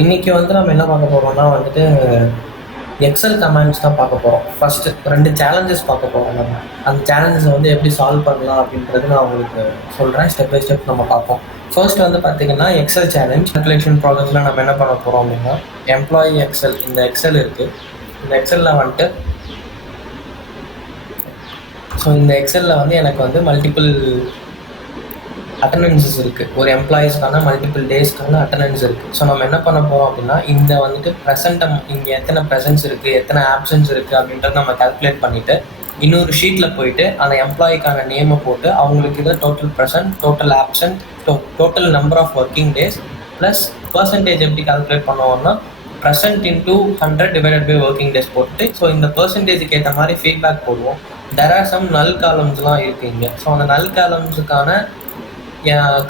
இன்னைக்கு வந்து நம்ம என்ன பார்க்க போறோம்னா வந்துட்டு எக்ஸல் கமாண்ட்ஸ் தான் பார்க்க போறோம். ஃபர்ஸ்ட் 2 சேலஞ்சஸ் பார்க்க போறோம் நம்ம. அந்த சேலஞ்சஸ வந்து எப்படி சால்வ் பண்ணலாம் அப்படின்றது நான் உங்களுக்கு சொல்றேன். ஸ்டெப் பை ஸ்டெப் நம்ம பார்ப்போம். ஃபர்ஸ்ட் வந்து பார்த்தீங்கன்னா எக்ஸல் சேலஞ்ச் கால்குலேஷன் ப்ராசஸ்ல நம்ம என்ன பண்ண போறோம் அப்படின்னா எம்ப்ளாயி எக்ஸல் இந்த எக்ஸல் இருக்கு. இந்த எக்ஸல்ல வந்துட்டு இந்த எக்ஸல்ல வந்து எனக்கு வந்து மல்டிபிள் அட்டண்டன்ஸஸ் இருக்குது. ஒரு எம்ப்ளாயீஸ்க்கான மல்டிபிள் டேஸ்க்கான அட்டண்டன்ஸ் இருக்குது. ஸோ நம்ம என்ன பண்ண போகிறோம் அப்படின்னா இந்த வந்துட்டு ப்ரெசென்டம் இங்கே எத்தனை ப்ரெசன்ஸ் இருக்குது, எத்தனை ஆப்சன்ஸ் இருக்குது அப்படின்றத நம்ம கால்குலேட் பண்ணிவிட்டு இன்னொரு ஷீட்டில் போயிட்டு அந்த எம்ப்ளாயிக்கான நேமை போட்டு அவங்களுக்கு இதில் total present, total absent, total number of working days plus percentage எப்படி கால்குலேட் பண்ணுவோம்னா present into 100 divided by working days போட்டு ஸோ இந்த பர்சன்டேஜுக்கு ஏற்ற மாதிரி ஃபீட்பேக் போடுவோம். தெர் ஆர் சம் நல் காலம்ஸ்லாம் இருக்குது இங்கே. ஸோ அந்த நல் காலம்ஸுக்கான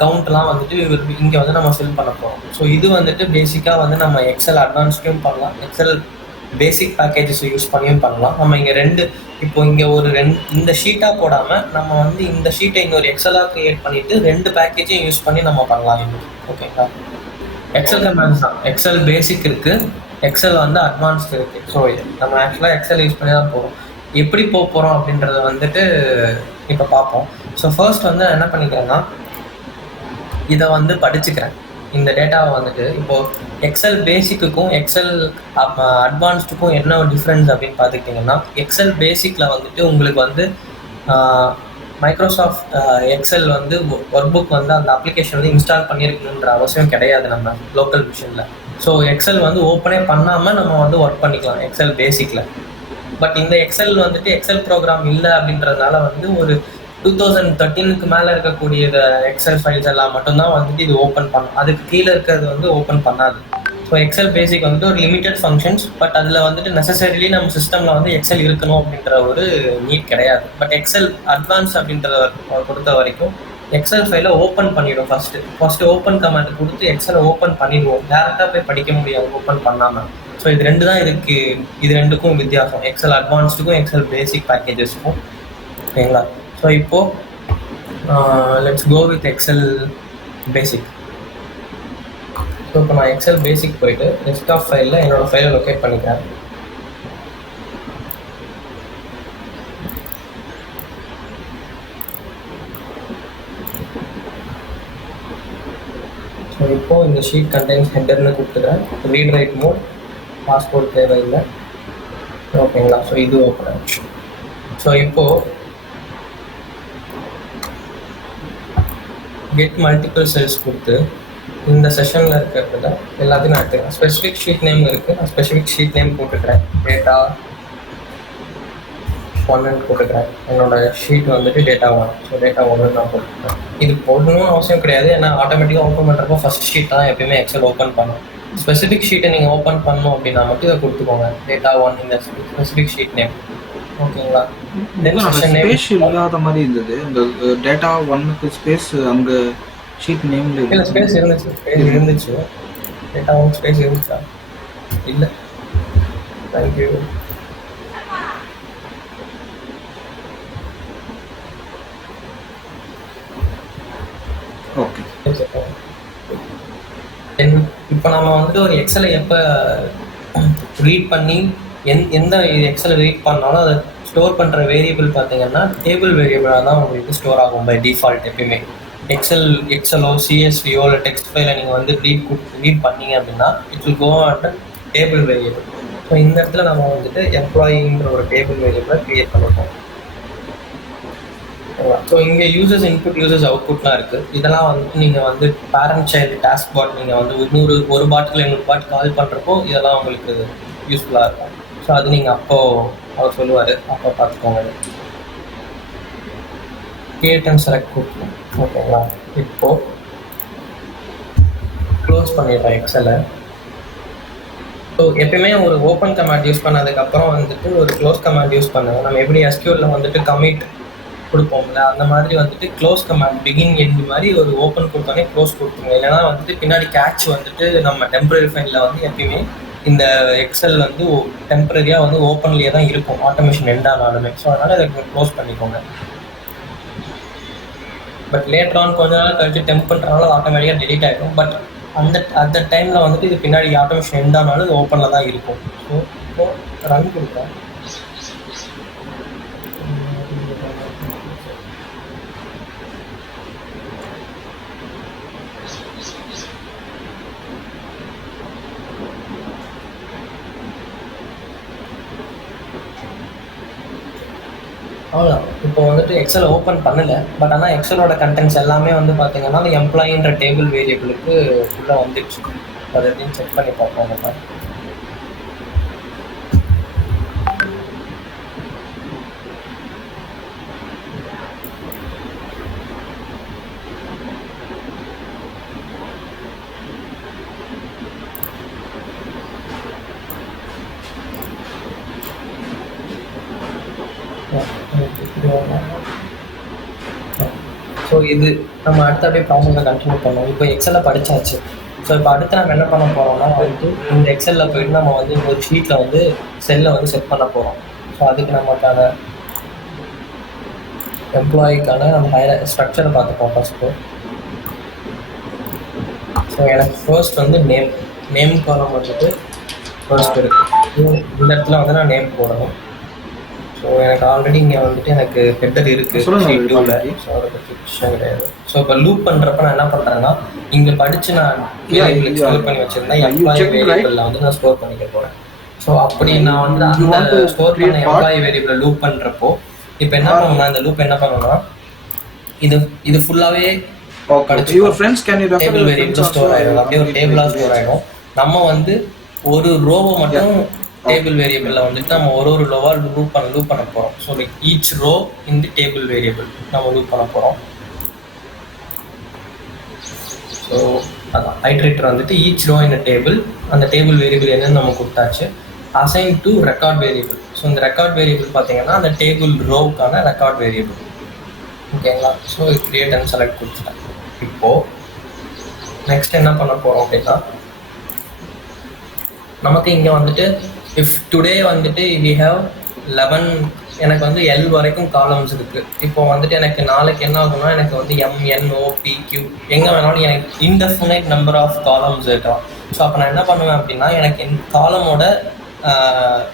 கவுண்ட்லாம் வந்துட்டு இங்கே வந்து நம்ம ஃபில் பண்ண போகிறோம். ஸோ இது வந்துட்டு பேசிக்காக வந்து நம்ம எக்ஸல் அட்வான்ஸ்டும் பண்ணலாம், எக்ஸல் பேசிக் பேக்கேஜஸ் யூஸ் பண்ணியும் பண்ணலாம். நம்ம இங்கே இப்போ இங்கே இந்த ஷீட்டாக போடாமல் நம்ம வந்து இந்த ஷீட்டை இன்னொரு எக்ஸலாக க்ரியேட் பண்ணிவிட்டு 2 பேக்கேஜையும் யூஸ் பண்ணி நம்ம பண்ணலாம். இன்னும் ஓகேங்களா? எக்ஸல் கமாண்ட்ஸ் தான். எக்ஸல் பேசிக் இருக்குது, எக்ஸல் வந்து அட்வான்ஸ்டு இருக்குது. ஸோ நம்ம ஆக்சுவலாக எக்ஸல் யூஸ் பண்ணி தான் போகிறோம். எப்படி போகிறோம் அப்படின்றத வந்துட்டு இப்போ பார்ப்போம். ஸோ ஃபர்ஸ்ட் வந்து என்ன பண்ணிக்கிறேன்னா இதை வந்து படிச்சுக்கிறேன். இந்த டேட்டாவை வந்துட்டு இப்போது எக்ஸல் பேசிக்குக்கும் எக்ஸல் அட்வான்ஸ்டுக்கும் என்ன டிஃப்ரென்ஸ் அப்படின்னு பார்த்துக்கிட்டிங்கன்னா எக்ஸல் பேசிக்கில் வந்துட்டு உங்களுக்கு வந்து மைக்ரோசாஃப்ட் எக்ஸல் வந்து ஒர்க் புக் வந்து அந்த அப்ளிகேஷன் வந்து இன்ஸ்டால் பண்ணியிருக்கணுன்ற அவசியம் கிடையாது நம்ம லோக்கல் மிஷினில். ஸோ எக்ஸல் வந்து ஓப்பனே பண்ணாமல் நம்ம வந்து ஒர்க் பண்ணிக்கலாம் எக்ஸல் பேசிக்கில். பட் இந்த எக்ஸல் வந்துட்டு எக்ஸல் ப்ரோக்ராம் இல்லை அப்படின்றதுனால வந்து ஒரு 2013க்கு மேலே இருக்கக்கூடிய எக்ஸல் ஃபைல்ஸ் எல்லாம் மட்டும்தான் வந்துட்டு இது ஓப்பன் பண்ணும். அதுக்கு கீழே இருக்கிறது வந்து ஓப்பன் பண்ணாது. ஸோ எக்ஸல் பேசிக் வந்துட்டு ஒரு லிமிட்டட் ஃபங்க்ஷன்ஸ், பட் அதில் வந்துட்டு நெசசரிலி நம்ம சிஸ்டமில் வந்து எக்ஸல் இருக்கணும் அப்படின்ற ஒரு நீட் கிடையாது. பட் எக்ஸல் அட்வான்ஸ் அப்படின்றத பொறுத்த வரைக்கும் எக்ஸல் ஃபைலை ஓப்பன் பண்ணிவிடும். ஃபஸ்ட்டு ஓப்பன் கமாண்ட் கொடுத்து எக்ஸலை ஓப்பன் பண்ணிடுவோம். டேரெக்டாக போய் படிக்க முடியாது ஓப்பன் பண்ணாமல். ஸோ இது 2 தான் இது 2க்கும் வித்தியாசம், எக்ஸல் அட்வான்ஸ்டுக்கும் எக்ஸல் பேசிக் பேக்கேஜஸ்க்கும். ஓகேங்களா? ஸோ இப்போது let's go with Excel basic. So இப்போ நான் எக்ஸல் பேசிக் போயிட்டு டெஸ்க்டாப் ஃபைலில் என்னோடய ஃபைலை லொக்கேட் பண்ணிக்கிறேன். ஸோ இப்போது இந்த ஷீட் கண்டெய்ன்ஸ் ஹெட்டர்னு கொடுத்துக்கிறேன். ரீட் ரைட் மோட், பாஸ்போர்ட் தேவையில்லை. ஓகேங்களா? ஸோ இது ஓப்பன் ஆச்சு. ஸோ இப்போது கெட் மல்டிபிள் செல்ஸ் கொடுத்து இந்த செஷனில் இருக்கிறத எல்லாத்தையும் நான் எடுத்துக்கிறேன். ஸ்பெசிஃபிக் ஷீட் நேம் இருக்குது, நான் ஸ்பெசிஃபிக் ஷீட் நேம் போட்டுக்கிறேன். டேட்டா 1ன்னு போட்டுக்கிறேன். என்னோடய ஷீட் வந்துட்டு டேட்டா 1. ஸோ டேட்டா 1 நான் போட்டுக்கிறேன். இது போடணும்னு அவசியம் கிடையாது, ஏன்னா ஆட்டோமேட்டிக்காக ஓப்பன் பண்ணுறப்போ ஃபஸ்ட் ஷீட் தான் எப்பயுமே எக்ஸல் ஓப்பன் பண்ணும். ஸ்பெசிஃபிக் ஷீட்டை நீங்கள் ஓப்பன் பண்ணணும் அப்படின்னா மட்டும் இதை கொடுத்துக்கோங்க, டேட்டா 1 இந்த ஸ்பெசிஃபிக் ஷீட் நேம். ஓகேங்களா? ஸ்பேஸ் இல்லாத மாதிரி இருந்தது இந்த டேட்டா 1க்கு ஸ்பேஸ் அங்க ஷீட் நேம்ல இல்ல ஸ்பேஸ் இருந்துச்சு. டேட்டா 1 ஸ்பேஸ் இருந்துச்சா? இல்ல. Thank you. ஓகே. இப்போ நம்ம வந்துட்டு ஒரு எக்ஸலை எப்போ ரீட் பண்ணி எந்த எக்ஸலை ரீட் பண்ணாலும் அதை ஸ்டோர் பண்ணுற வேரியபிள் பார்த்தீங்கன்னா டேபிள் வேரியபிளாக தான் உங்களுக்கு ஸ்டோர் ஆகும் பை டிஃபால்ட் எப்பயுமே. எக்ஸலோ சிஎஸ்வியோ இல்லை டெக்ஸ்ட் ஃபைலை நீங்கள் வந்து ரீட் பண்ணீங்க அப்படின்னா it will go under table variable. So இந்த இடத்துல நம்ம வந்துட்டு எம்ப்ளாயின்ற ஒரு டேபிள் வேரியபிளை க்ரியேட் பண்ணிருக்கோம். ஸோ இங்கே யூசர்ஸ் இன்புட், யூசர்ஸ் அவுட்புட்லாம் இருக்குது. இதெல்லாம் வந்துட்டு நீங்கள் வந்து பேரண்ட் சைல்டு டாஸ்க் பாட் நீங்கள் வந்து ஒரு பாட்டுக்கு 200 பாட் கால் பண்ணுறப்போ இதெல்லாம் உங்களுக்கு யூஸ்ஃபுல்லாக இருக்கும். ஸோ அது நீங்கள் அவர் சொல்லுவார், அப்போ பார்த்துக்கோங்க. கிரியேட் அண்ட் செலக்ட் கொடுக்கணும். ஓகேங்களா? இப்போது க்ளோஸ் பண்ணிடுறேன் எக்ஸலை. ஸோ எப்பயுமே ஒரு ஓப்பன் கமாண்ட் யூஸ் பண்ணதுக்கப்புறம் வந்துட்டு ஒரு க்ளோஸ் கமாண்ட் யூஸ் பண்ணுங்கள். நம்ம எப்படி எஸ்கியூஎல்ல வந்துட்டு கமிட் கொடுப்போம்ல, அந்த மாதிரி வந்துட்டு க்ளோஸ் கமாண்ட் பிகின் எண்டு மாதிரி ஒரு ஓப்பன் கொடுத்தோன்னே க்ளோஸ் கொடுத்துருங்க. இல்லைனா வந்துட்டு பின்னாடி கேட்ச் வந்துட்டு நம்ம டெம்பரரி ஃபைலில் வந்து எப்பயுமே இந்த எக்ஸல் வந்து டெம்பரரியாக வந்து ஓப்பன்லேயே தான் இருக்கும் ஆட்டோமேஷன் எண்ட் ஆனாலுமே. ஸோ அதனால் இதை க்ளோஸ் பண்ணிக்கோங்க. பட் லேட்டர் ஆன் கொஞ்ச நாள் கழிச்சு டெம்ப் பண்ணுறதுனால ஆட்டோமேட்டிக்காக டெலிட் ஆகிடும். பட் அந்த டைமில் வந்துட்டு இது பின்னாடி ஆட்டோமேஷன் எண்ட் ஆனாலும் இது ஓப்பனில் தான் இருக்கும். ஸோ இப்போ ரன் கொடுப்பேன். அவ்வளோதான். இப்போ வந்துட்டு எக்ஸல் ஓப்பன் பண்ணலை, பட் ஆனால் எக்ஸலோட கண்டென்ட்ஸ் எல்லாமே வந்து பார்த்தீங்கன்னா அந்த எம்ப்ளாயின்ற டேபிள் வேரியபிளுக்கு உள்ளே வந்துடுச்சு. அதை எப்படின்னு செக் பண்ணி பார்ப்போம் நம்ம. ஸோ இது நம்ம அடுத்த அப்படியே ப்ராசஸை கண்டினியூ பண்ணோம். இப்போ எக்ஸலில் படித்தாச்சு. ஸோ இப்போ அடுத்து நம்ம என்ன பண்ண போகிறோம்னா வந்துட்டு இந்த எக்ஸலில் போயிட்டு நம்ம வந்து ஒரு ஷீட்டில் வந்து செல்லை வந்து செட் பண்ண போகிறோம். ஸோ அதுக்கு நமக்கான எம்ப்ளாயிக்கான நம்ம ஸ்ட்ரக்சரை பார்த்துப்போம் ஃபஸ்ட்டு. ஸோ எனக்கு ஃபர்ஸ்ட் வந்து நேம் காலம் வந்துட்டு ஃபர்ஸ்ட் இருக்குது. இந்த இடத்துல வந்து நான் நேம் போடணும். ஸோ எனக்கு ஆல்ரெடி இங்கே வந்துட்டு எனக்கு ஹெட்டர் இருக்குது ஷீட் 2ல. ஸோ அதை பற்றி விஷயம் கிடையாது. ஸோ இப்போ லூப் பண்ணுறப்ப நான் என்ன பண்ணுறேன்னா இங்கே படித்து நான் வேரியபிளுக்கு ஸ்டோர் பண்ணி வச்சுருந்தேன். எம்ப்ளாயி வேரியபிளில் வந்து நான் ஸ்டோர் பண்ணிக்க போகிறேன். ஸோ அப்படி நான் வந்து அந்த ஸ்டோர் பண்ண எம்ப்ளாயி வேரியபிளை லூப் பண்ணுறப்போ இப்போ என்ன பண்ணணும்னா இந்த லூப் என்ன பண்ணணும்னா இது ஃபுல்லாகவே படிச்சு டேபிள் வேரியபிள் ஸ்டோர் ஆகிடும். அப்படியே ஒரு டேபிளாக ஸ்டோர் ஆகிடும். நம்ம வந்து ஒரு ரோவை மட்டும் டேபிள் வேரியபிளில் வந்துட்டு நம்ம ஒரு லோவாக லூப் பண்ண போகிறோம். ஸோ லைக் ஈச் ரோ இந்த டேபிள் வேரியபிள் நம்ம லூப் பண்ண போகிறோம். ஸோ அதான் ஐட்ரேட்டர் வந்துட்டு ஈச் ரோ இந்த டேபிள், அந்த டேபிள் வேரியபிள் என்னன்னு நம்ம கொடுத்தாச்சு. Assign to record variable. So இந்த ரெக்கார்ட் வேரியபிள் பார்த்தீங்கன்னா அந்த டேபிள் ரோவுக்கான ரெக்கார்ட் வேரியபிள். ஓகேங்களா? ஸோ கிரியேட் அண்ட் செலக்ட் கொடுத்துட்டேன். இப்போது நெக்ஸ்ட் என்ன பண்ண போகிறோம் அப்படின்னா நமக்கு இங்கே வந்துட்டு இஃப் டுடே வந்துட்டு வி ஹேவ் 11 எனக்கு வந்து எல் வரைக்கும் காலம்ஸ் இருக்குது. இப்போ வந்துட்டு எனக்கு நாளைக்கு என்ன ஆகும்னா எனக்கு வந்து MNOPQ எங்கே வேணாலும் எனக்கு இன்டெஃபினைட் நம்பர் ஆஃப் காலம்ஸ் இருக்கலாம். ஸோ அப்போ நான் என்ன பண்ணுவேன் அப்படின்னா எனக்கு காலமோட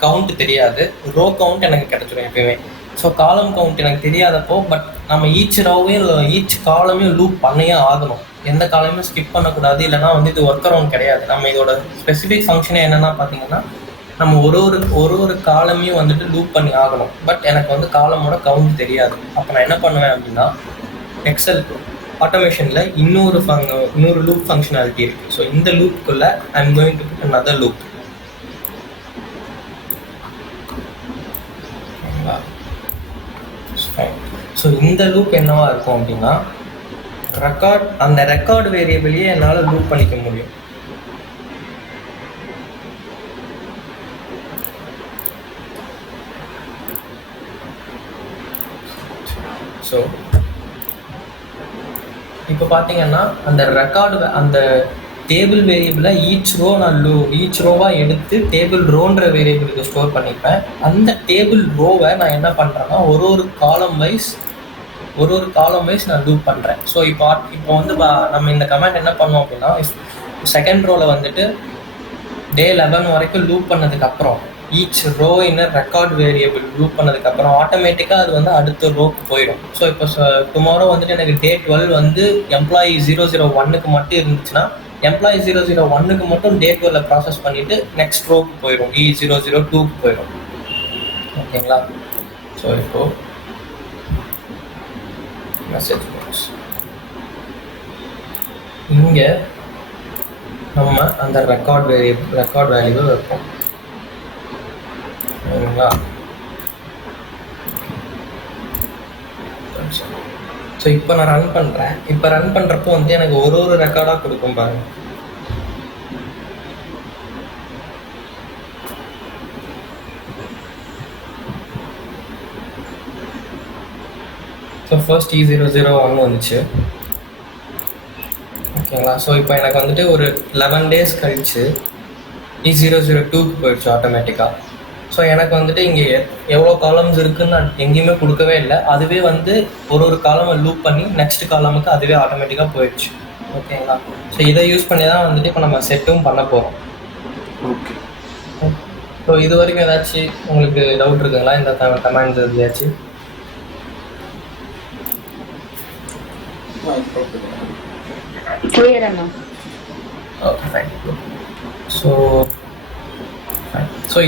கவுண்ட் தெரியாது, ரோ கவுண்ட் எனக்கு கிடச்சிடும் எப்பயுமே. ஸோ காலம் கவுண்ட் எனக்கு தெரியாதப்போ பட் நம்ம ஈச் ரோவையும் ஈச் காலமையும் லூப் பண்ணியே ஆகணும். எந்த காலமும் ஸ்கிப் பண்ணக்கூடாது, இல்லைனா வந்து இது ஒர்க் அரவுண்ட் கிடையாது. நம்ம இதோட ஸ்பெசிஃபிக் ஃபங்க்ஷனே என்னென்னா பார்த்தீங்கன்னா நம்ம ஒரு காலமையும் வந்துட்டு லூப் பண்ணி ஆகணும். பட் எனக்கு வந்து காலமோட கவுண்ட் தெரியாது. அப்போ நான் என்ன பண்ணுவேன் அப்படின்னா எக்ஸல் ஆட்டோமேஷனில் இன்னொரு லூப் ஃபங்க்ஷனாலிட்டி இருக்குது. ஸோ இந்த லூப்புக்குள்ளே I am going to put another loop. So இந்த லூப் என்னவா இருக்கும் அப்படின்னா அந்த ரெக்கார்ட் வேரியபிளையே என்னால் லூப் பண்ணிக்க முடியும். ஸோ இப்போ பார்த்தீங்கன்னா அந்த டேபிள் வேரியபிளை ஈச் ரோவாக எடுத்து டேபிள் ரோன்ற வேரியபிளுக்கு ஸ்டோர் பண்ணிப்பேன். அந்த டேபிள் ரோவை நான் என்ன பண்ணுறேன்னா ஒரு காலம் வைஸ் நான் லூப் பண்ணுறேன். ஸோ இப்போ வந்து நம்ம இந்த கமெண்ட் என்ன பண்ணோம் அப்படின்னா செகண்ட் ரோவில் வந்துட்டு டே 11 வரைக்கும் லூப் பண்ணதுக்கப்புறம் each row inner record variable loop பண்ணதுக்கப்புறம் ஆட்டோமேட்டிக்காக அது வந்து அடுத்த ரோக்கு போயிடும். ஸோ இப்போ டுமாரோ வந்துட்டு எனக்கு டே 12 வந்து எம்ப்ளாயி 001க்கு மட்டும் இருந்துச்சுன்னா எம்ப்ளாயி 001க்கு மட்டும் டே 12 ப்ராசஸ் பண்ணிவிட்டு நெக்ஸ்ட் ரோக்கு போயிடும், E002க்கு போயிடும். ஓகேங்களா? ஸோ இப்போது மெசேஜ் பாக்ஸ் இங்கே நம்ம அந்த ரெக்கார்ட் வேல்யூவை வைப்போம். சரிங்களா? ஸோ இப்போ நான் ரன் பண்ணுறேன். இப்போ ரன் பண்ணுறப்போ வந்து எனக்கு ஒரு ரெக்கார்டாக கொடுக்கும் பாருங்க. ஸோ ஃபர்ஸ்ட் E001 வந்துச்சு. ஓகேங்களா? ஸோ இப்போ எனக்கு வந்துட்டு ஒரு 11 days கழிச்சு E002க்கு போயிடுச்சு ஆட்டோமேட்டிக்காக. ஸோ எனக்கு வந்துட்டு இங்கே எவ்வளோ காலம்ஸ் இருக்குதுன்னு நான் எங்கேயுமே கொடுக்கவே இல்லை. அதுவே வந்து ஒரு காலமை லூப் பண்ணி நெக்ஸ்ட் காலமுக்கு அதுவே ஆட்டோமேட்டிக்காக போயிடுச்சு. ஓகேங்களா? ஸோ இதை யூஸ் பண்ணி தான் வந்துட்டு இப்போ நம்ம செட்டும் பண்ண போகிறோம். ஓகே. ஸோ இது வரைக்கும் ஏதாச்சும் உங்களுக்கு டவுட் இருக்குங்களா இந்த கமாண்ட் எதாச்சும்? Okay fine. ஸோ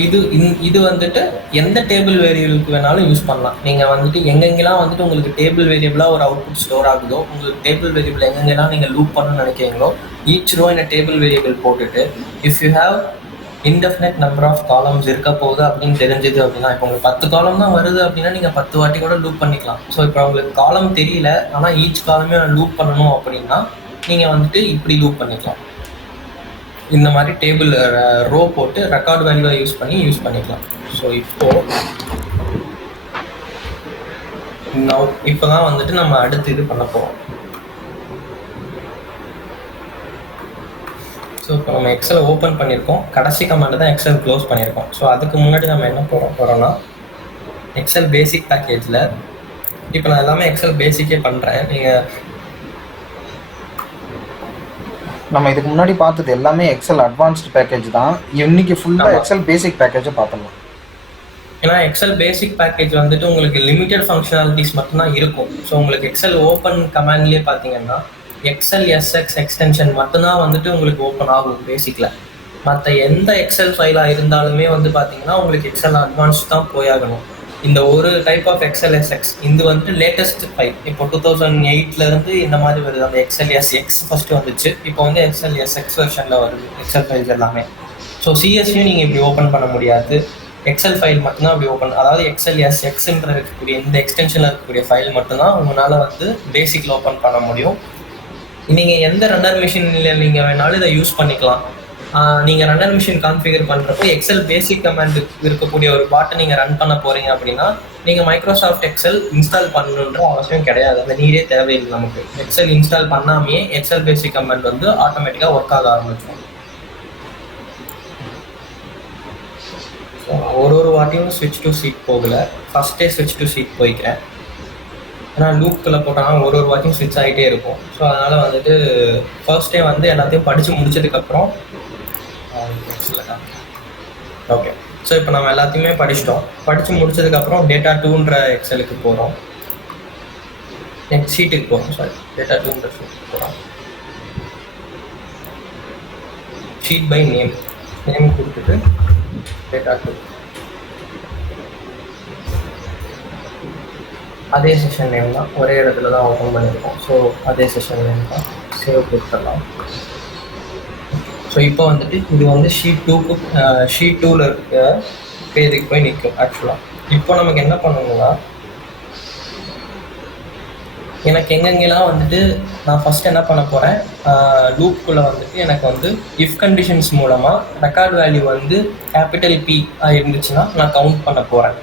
இது வந்துட்டு எந்த டேபிள் வேரியபிளுக்கு வேணாலும் யூஸ் பண்ணலாம். நீங்கள் வந்துட்டு எங்கெங்கெல்லாம் வந்துட்டு உங்களுக்கு டேபிள் வேரியபிளாக ஒரு அவுட்புட் ஸ்டோர் ஆகுதோ, உங்களுக்கு டேபிள் வேரியபிள் எங்கெங்கெல்லாம் நீங்கள் லூப் பண்ணணும்னு நினைக்கிறீங்களோ, ஈச் ரோ இந்த டேபிள் வேரியபிள் போட்டுட்டு if you have indefinite number of columns இருக்க போகுது அப்படின்னு தெரிஞ்சது அப்படின்னா, இப்போ உங்களுக்கு 10 காலம் தான் வருது அப்படின்னா நீங்கள் 10 வாட்டி கூட லூப் பண்ணிக்கலாம். ஸோ இப்போ உங்களுக்கு காலம் தெரியல, ஆனால் ஈச் காலமே லூப் பண்ணணும் அப்படின்னா நீங்கள் வந்துட்டு இப்படி லூப் பண்ணிக்கலாம். இந்த மாதிரி டேபிள் ரோ போட்டு ரெக்கார்ட் வேல்யூவை யூஸ் பண்ணிக்கலாம். ஸோ இப்போ தான் வந்துட்டு நம்ம அடுத்து இது பண்ண போகிறோம். ஸோ இப்போ நம்ம எக்ஸலை ஓப்பன் பண்ணியிருக்கோம். கடைசி கமாண்ட் தான் எக்ஸல் க்ளோஸ் பண்ணியிருக்கோம். ஸோ அதுக்கு முன்னாடி நம்ம என்ன போகிறோம்னா எக்ஸல் பேசிக் பேக்கேஜில் இப்போ நான் எல்லாமே எக்ஸல் பேசிக்கே பண்ணுறேன். நீங்கள் நம்ம இதுக்கு முன்னாடி பார்த்தது எல்லாமே எக்ஸல் அட்வான்ஸ்டு பேக்கேஜ் தான். இன்னைக்கு ஃபுல்லாக எக்ஸல் பேசிக் பேக்கேஜை பார்த்துடலாம். ஏன்னா எக்ஸல் பேசிக் பேக்கேஜ் வந்துட்டு உங்களுக்கு லிமிட்டட் ஃபங்க்ஷனாலிட்டிஸ் மட்டும்தான் இருக்கும். ஸோ உங்களுக்கு எக்ஸல் ஓப்பன் கமாண்ட்லேயே பார்த்தீங்கன்னா எக்ஸல் எஸ்எக்ஸ் எக்ஸ்டென்ஷன் மட்டும்தான் வந்துட்டு உங்களுக்கு ஓப்பன் ஆகும் பேசிக்கில். மற்ற எந்த எக்ஸல் ஃபைலாக இருந்தாலுமே வந்து பார்த்தீங்கன்னா உங்களுக்கு எக்ஸல் அட்வான்ஸ் தான் போயாகணும். இந்த ஒரு டைப் ஆஃப் எக்ஸல் எஸ்எக்ஸ் இது வந்துட்டு லேட்டஸ்ட் ஃபைல். இப்போ 2008 இந்த மாதிரி வருது. அந்த எக்ஸல் எஸ்எக்ஸ் ஃபஸ்ட்டு வந்துச்சு. இப்போ வந்து எக்ஸல் எஸ்எக்ஸ் வெர்ஷனில் வருது எக்ஸல் ஃபைல்ஸ் எல்லாமே. ஸோ சிஎஸ்சியும் நீங்கள் இப்படி ஓப்பன் பண்ண முடியாது. எக்ஸல் ஃபைல் மட்டும்தான் அப்படி ஓப்பன், அதாவது எக்ஸல் எஸ்எக்ஸ்ன்ற இருக்கக்கூடிய இந்த எக்ஸ்டென்ஷனில் இருக்கக்கூடிய ஃபைல் மட்டும்தான் உங்களால் வந்து பேசிக்கில் ஓப்பன் பண்ண முடியும். நீங்கள் எந்த ரன்னர் மிஷினில் நீங்கள் வேணாலும் இதை யூஸ் பண்ணிக்கலாம். நீங்கள் ரன்னர் மிஷின் கான்ஃபிகர் பண்ணுறப்போ எக்ஸல் பேசிக் கமாண்ட் இருக்கக்கூடிய ஒரு பாட்டை நீங்கள் ரன் பண்ண போகிறீங்க அப்படின்னா நீங்கள் மைக்ரோசாஃப்ட் எக்ஸல் இன்ஸ்டால் பண்ணணுன்ற அவசியம் கிடையாது. அந்த நீடே தேவையில்லை. நமக்கு எக்ஸல் இன்ஸ்டால் பண்ணாமையே எக்ஸல் பேசிக் கமாண்ட் வந்து ஆட்டோமேட்டிக்காக ஒர்க் ஆக ஆரம்பிச்சிடும். ஒரு வாட்டியும் ஸ்விட்ச் டு சீட் போகலை. ஃபஸ்ட்டே ஸ்விட்ச் டு சீட் போய்க்கிறேன். ஏன்னா லூப்பில் போட்டாங்கன்னா ஒரு வாட்டியும் ஸ்விட்ச் ஆகிட்டே இருக்கும். ஸோ அதனால் வந்துட்டு ஃபர்ஸ்டே வந்து எல்லாத்தையும் படித்து முடிச்சதுக்கப்புறம் ஓகே. ஸோ இப்போ நம்ம எல்லாத்தையுமே படித்து முடிச்சதுக்கப்புறம் டேட்டா 2ன்ற எக்ஸலுக்கு போகிறோம். நெக்ஸ்ட் ஷீட்டுக்கு போகிறோம். சாரி, டேட்டா 2ன்ற ஷீட்டுக்கு போகிறோம். ஷீட் பை நேம் கொடுத்துட்டு டேட்டா 2 அதே செஷன் நேம் தான், ஒரே இடத்துல தான் ஓப்பன் பண்ணியிருக்கோம். ஸோ அதே செஷன் நேம் தான், சேவ் கொடுத்துடலாம். ஸோ இப்போ வந்துட்டு இது வந்து ஷீட் 2ல் இருக்க பேஜுக்கு போய் நிற்கும். ஆக்சுவலாக இப்போ நமக்கு என்ன பண்ணணும்னா, எனக்கு எங்கெங்கெல்லாம் வந்துட்டு நான் ஃபஸ்ட் என்ன பண்ண போகிறேன், லூப்புக்குள்ளே வந்துட்டு எனக்கு வந்து இஃப் கண்டிஷன்ஸ் மூலமாக ரெக்கார்ட் வேல்யூ வந்து கேபிட்டல் P இருந்துச்சுன்னா நான் கவுண்ட் பண்ண போகிறேன்,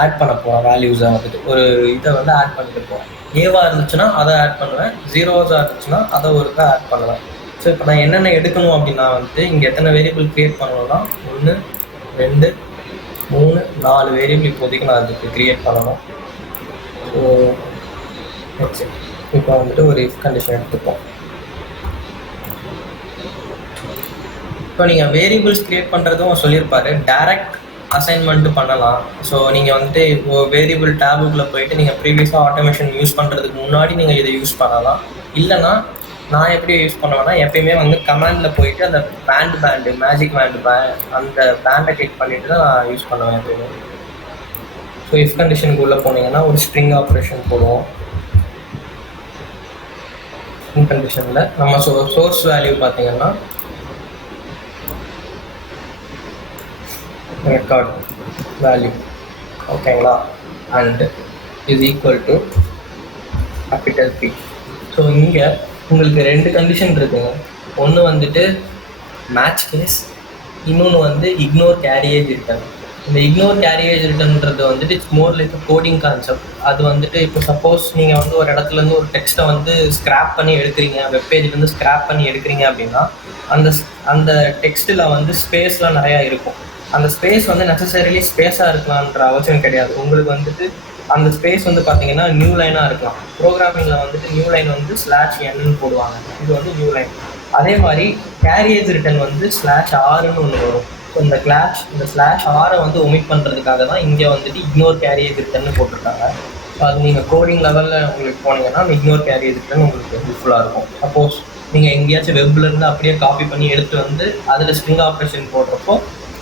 ஆட் பண்ண போகிறேன். வேல்யூஸை வந்துட்டு ஒரு இதை வந்து ஆட் பண்ணிட்டு போகிறேன். ஏவாக இருந்துச்சுன்னா அதை ஆட் பண்ணுவேன், 0ஸாக இருந்துச்சுன்னா அதை ஒருக்கா ஆட் பண்ணுவேன். ஸோ இப்போ நான் என்னென்ன எடுக்கணும் அப்படின்னா வந்துட்டு இங்கே எத்தனை வேரியபிள் க்ரியேட் பண்ணணும்னா 1 2 3 4 வேரியபிள் இப்போதைக்கு நான் அதுக்கு க்ரியேட் பண்ணணும். ஸோ நெக்ஸ்ட் இப்போ வந்துட்டு ஒரு இஃப் கண்டிஷன் எடுத்துப்போம். இப்போ நீங்கள் வேரியபிள்ஸ் க்ரியேட் பண்ணுறதும் சொல்லியிருப்பாரு, டைரக்ட் அசைன்மெண்ட் பண்ணலாம். ஸோ நீங்கள் வந்துட்டு இப்போ வேரியபிள் டேபுக்குள்ளே போயிட்டு நீங்கள் ப்ரீவியஸாக ஆட்டோமேஷன் யூஸ் பண்ணுறதுக்கு முன்னாடி நீங்கள் இதை யூஸ் பண்ணலாம். இல்லைனா நான் எப்படி யூஸ் பண்ணுவேன்னா எப்பயுமே வந்து கமாண்டில் போயிட்டு அந்த மேஜிக் அந்த பேண்டை கிளிக் பண்ணிட்டு தான் நான் யூஸ் பண்ணுவேன் எப்பயுமே. ஸோ இஃப் கண்டிஷனுக்குள்ளே போனீங்கன்னா ஒரு ஸ்ட்ரிங் ஆப்ரேஷன் போடுவோம். இன் கண்டிஷனில் நம்ம சோர்ஸ் வேல்யூ பார்த்தீங்கன்னா ரெக்கார்ட் வேல்யூ, ஓகேங்களா, and is equal to capital P. So இங்கே உங்களுக்கு 2 கண்டிஷன் இருக்குங்க. ஒன்று வந்துட்டு மேட்ச் கேஸ், இன்னொன்று வந்து இக்னோர் கேரியேஜ் ரிட்டன். இந்த இக்னோர் கேரியேஜ் ரிட்டன்றது வந்துட்டு it's more like coding concept. அது வந்துட்டு இப்போ சப்போஸ் நீங்கள் வந்து ஒரு இடத்துலேருந்து ஒரு டெக்ஸ்ட்டை வந்து ஸ்க்ராப் பண்ணி எடுக்கிறீங்க, வெப்பேஜ்லேருந்து ஸ்க்ராப் பண்ணி எடுக்கிறீங்க அப்படின்னா அந்த டெக்ஸ்ட்டில் வந்து ஸ்பேஸ்லாம் நிறையா இருக்கும். அந்த ஸ்பேஸ் வந்து நெசசரிலி ஸ்பேஸாக இருக்கலான்ற அவசியம் கிடையாது. உங்களுக்கு வந்துட்டு அந்த ஸ்பேஸ் வந்து பார்த்தீங்கன்னா நியூ லைனாக இருக்கலாம். ப்ரோக்ராமிங்கில் வந்துட்டு நியூ லைன் வந்து /n போடுவாங்க, இது வந்து நியூ லைன். அதே மாதிரி கேரியேஜ் ரிட்டன் வந்து /rன்னு ஒன்று வரும். ஸோ இந்த /r வந்து ஒமிட் பண்ணுறதுக்காக தான் இங்கே வந்துட்டு இக்னோர் கேரியேஜ் ரிட்டன்னு போட்டிருக்காங்க. ஸோ அது நீங்கள் கோடிங் லெவலில் உங்களுக்கு போனீங்கன்னா அந்த இக்னோர் கேரியேஜ் ரிட்டன் உங்களுக்கு யூஸ்ஃபுல்லாக இருக்கும். சப்போஸ் நீங்கள் எங்கேயாச்சும் வெப்லேருந்து அப்படியே காப்பி பண்ணி எடுத்து வந்து அதில் ஸ்ட்ரிங் ஆப்ரேஷன் போடுறப்போ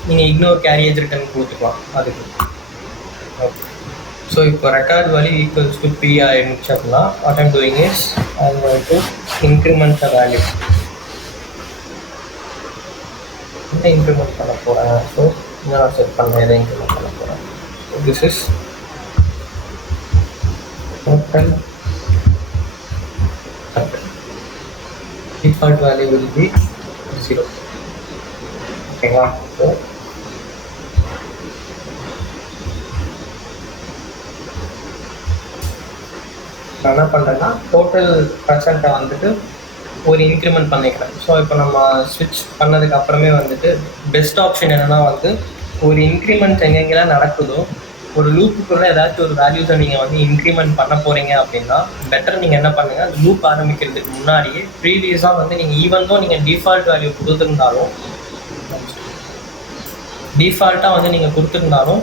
நீங்கள் இக்னோர் கேரியேஜ் ரிட்டன் கொடுத்துக்கலாம் அதுக்கு. ஓகே, ஸோ இப்போ record value equals to B ஆயிடுச்சு அப்படின்னா what I'm doing is I am going to increment the value. என்ன இன்க்ரிமெண்ட் பண்ண போகிறேன்? ஸோ இங்கே நான் செட் பண்ண எதை இன்க்ரிமெண்ட் பண்ண போகிறேன்? So this is total default value will be 0. ஓகேங்களா? ஸோ நான் என்ன பண்ணுறேன்னா டோட்டல் பர்சன்ட்டை வந்துட்டு ஒரு இன்க்ரிமெண்ட் பண்ணிக்கிறேன். ஸோ இப்போ நம்ம ஸ்விட்ச் பண்ணதுக்கு அப்புறமே வந்துட்டு பெஸ்ட் ஆப்ஷன் என்னென்னா வந்து ஒரு இன்க்ரிமெண்ட் எங்கெங்கெல்லாம் நடக்குதோ ஒரு லூப்புக்குள்ளே ஏதாச்சும் ஒரு வேல்யூஸை நீங்கள் வந்து இன்க்ரிமெண்ட் பண்ண போகிறீங்க அப்படின்னா பெட்டர் நீங்கள் என்ன பண்ணுங்கள், அந்த லூப் ஆரம்பிக்கிறதுக்கு முன்னாடியே ப்ரீவியஸாக வந்து நீங்கள் ஈவன்தோ நீங்கள் டிஃபால்ட் வேல்யூ கொடுத்துருந்தாலும்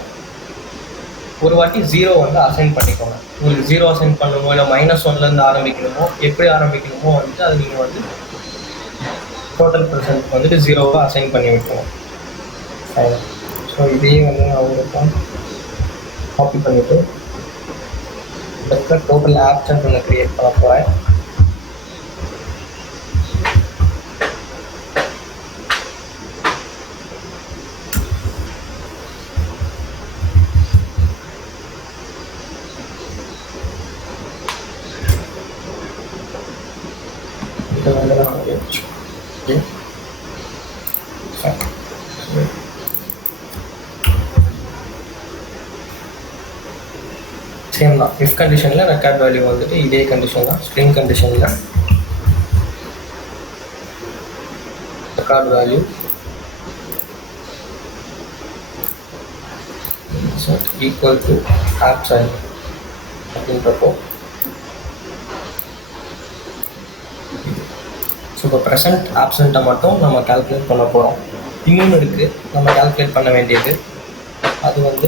ஒரு வாட்டி 0 வந்து அசைன் பண்ணிக்கோங்க. உங்களுக்கு 0 அசைன் பண்ணணுமோ இல்லை -1லேருந்து ஆரம்பிக்கணுமோ எப்படி ஆரம்பிக்கணுமோ வந்துட்டு அது நீங்கள் வந்து டோட்டல் பர்சன்ட் வந்துட்டு 0வாக அசைன் பண்ணி விட்டுருவோம். ஸோ இதையே வந்து நான் உங்களுக்கு காப்பி பண்ணிவிட்டு டோட்டல் ஆப்ஷன்ஸ் ஒன்று க்ரியேட் பண்ண போகிறேன். சேம் தான். இஃப் கண்டிஷனில் ரெக்கார்ட் வேல்யூ வந்துட்டு இதே கண்டிஷன் தான். ஸ்ட்ரிங் கண்டிஷனில் record value equal to absent அப்படின்றப்போ ஸோ இப்போ ப்ரெசன்ட் ஆப்சண்ட்டை மட்டும் நம்ம கால்குலேட் பண்ண போகிறோம். இன்னொன்று இருக்குது நம்ம கால்குலேட் பண்ண வேண்டியது, அது வந்து